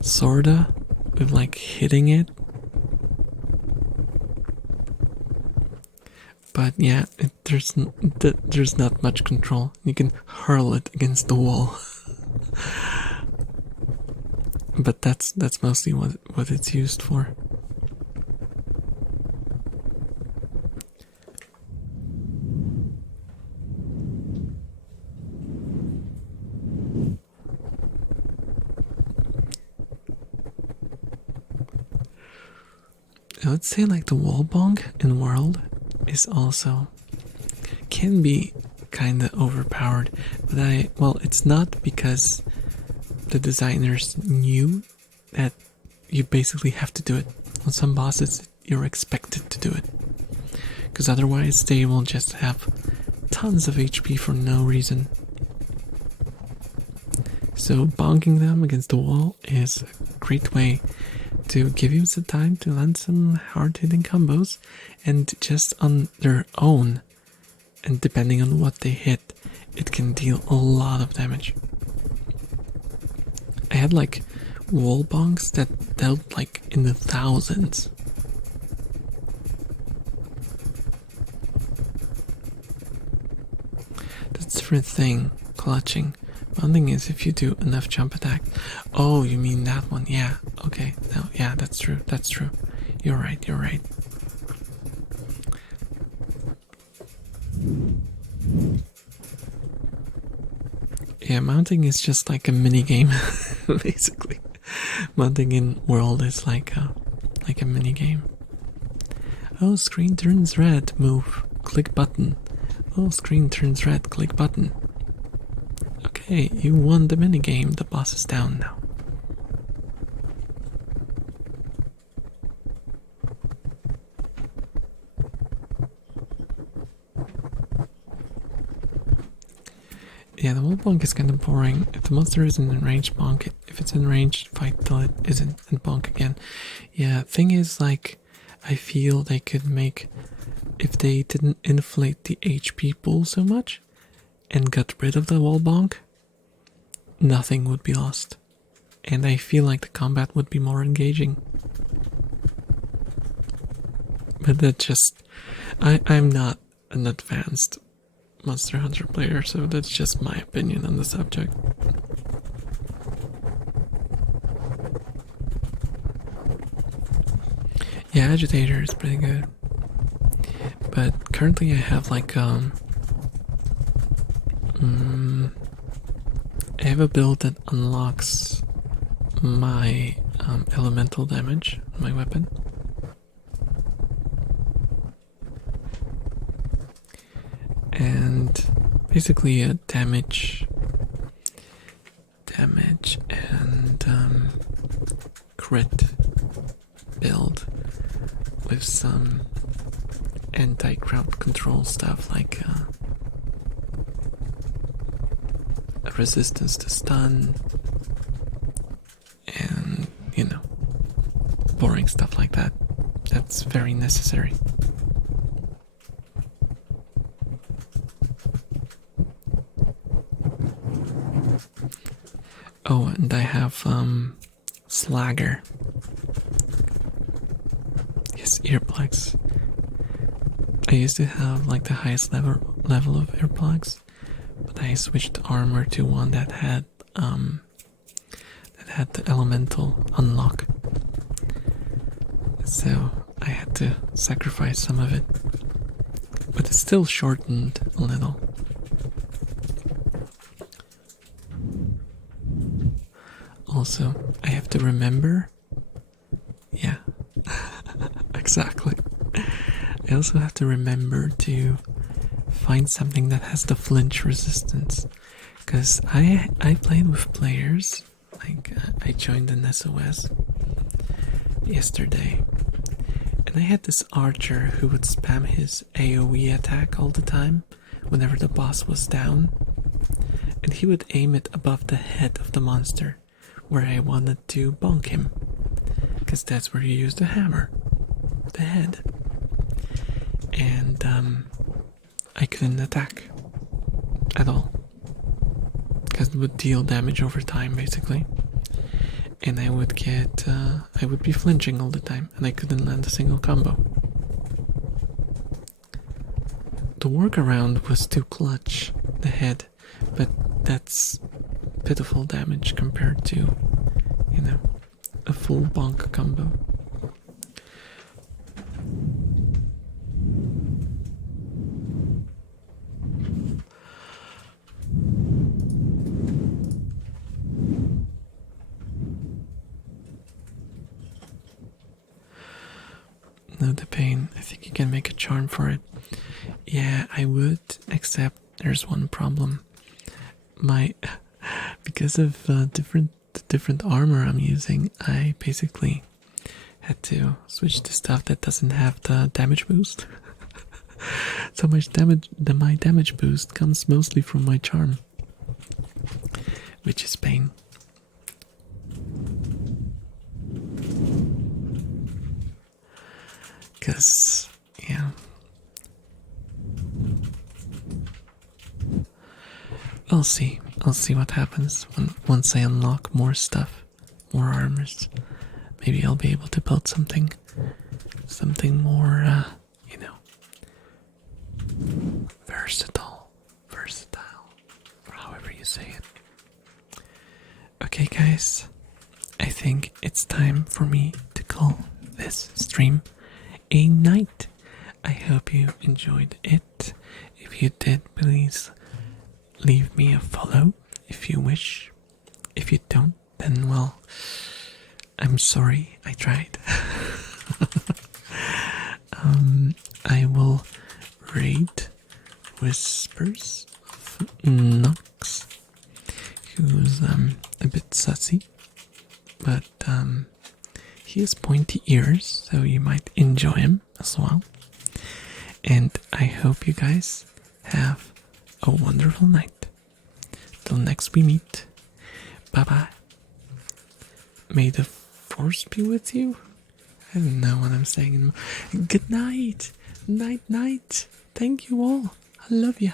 sorta, with like hitting it. But yeah, there's not much control. You can hurl it against the wall. But that's mostly what it's used for. I would say like the wall bonk in World is also can be kinda overpowered, but it's not because the designers knew that you basically have to do it. On some bosses, you're expected to do it. Because otherwise, they will just have tons of HP for no reason. So, bonking them against the wall is a great way to give you some time to land some hard-hitting combos, and just on their own, and depending on what they hit, it can deal a lot of damage. I had like wall bonks that dealt like in the thousands. That's the different thing, clutching. One thing is if you do enough jump attack. Oh, you mean that one? Yeah, okay. No, yeah, that's true. That's true. You're right, you're right. Yeah, mounting is just like a mini game, basically. Mounting in world is like a mini game. Oh, screen turns red. Move. Click button. Oh, screen turns red. Click button. Okay, you won the mini game. The boss is down now. Yeah, the wall bonk is kind of boring. If the monster isn't in range, bonk it. If it's in range, fight till it isn't and bonk again. Yeah, thing is, like, I feel they could make, if they didn't inflate the HP pool so much and got rid of the wall bonk, nothing would be lost. And I feel like the combat would be more engaging. But that just, I'm not an advanced Monster Hunter player, so that's just my opinion on the subject. Yeah, Agitator is pretty good. But currently I have like I have a build that unlocks my elemental damage on my weapon. And basically a damage and crit build with some anti-crowd control stuff like a resistance to stun and, you know, boring stuff like that. That's very necessary. Oh, and I have Slagger. Yes, earplugs. I used to have like the highest level of earplugs, but I switched armor to one that had the elemental unlock. So I had to sacrifice some of it, but it still shortened a little. Also, I have to remember. Yeah, exactly. I also have to remember to find something that has the flinch resistance. Because I played with players, like I joined an SOS yesterday. And I had this archer who would spam his AoE attack all the time whenever the boss was down. And he would aim it above the head of the monster, where I wanted to bonk him, because that's where you use the hammer, the head. And I couldn't attack at all, because it would deal damage over time, basically. And I would be flinching all the time, and I couldn't land a single combo. The workaround was to clutch the head, but that's pitiful damage compared to, you know, a full bonk combo. No, the pain. I think you can make a charm for it. Yeah, I would, except there's one problem. Because of different different armor I'm using, I basically had to switch to stuff that doesn't have the damage boost. So my damage boost comes mostly from my charm, which is pain. Cause yeah. I'll see. I'll see what happens once I unlock more stuff, more armors. Maybe I'll be able to build something more, you know, versatile, or however you say it. Okay, guys, I think it's time for me to call this stream a night. I hope you enjoyed it. If you did, please leave me a follow if you wish. If you don't, then well, I'm sorry, I tried. I will raid Whispers of Nox, who's a bit sussy, but he has pointy ears, so you might enjoy him as well. And I hope you guys have a wonderful night. Till next we meet. Bye bye. May the force be with you. I don't know what I'm saying anymore. Good night. Night. Thank you all. I love ya.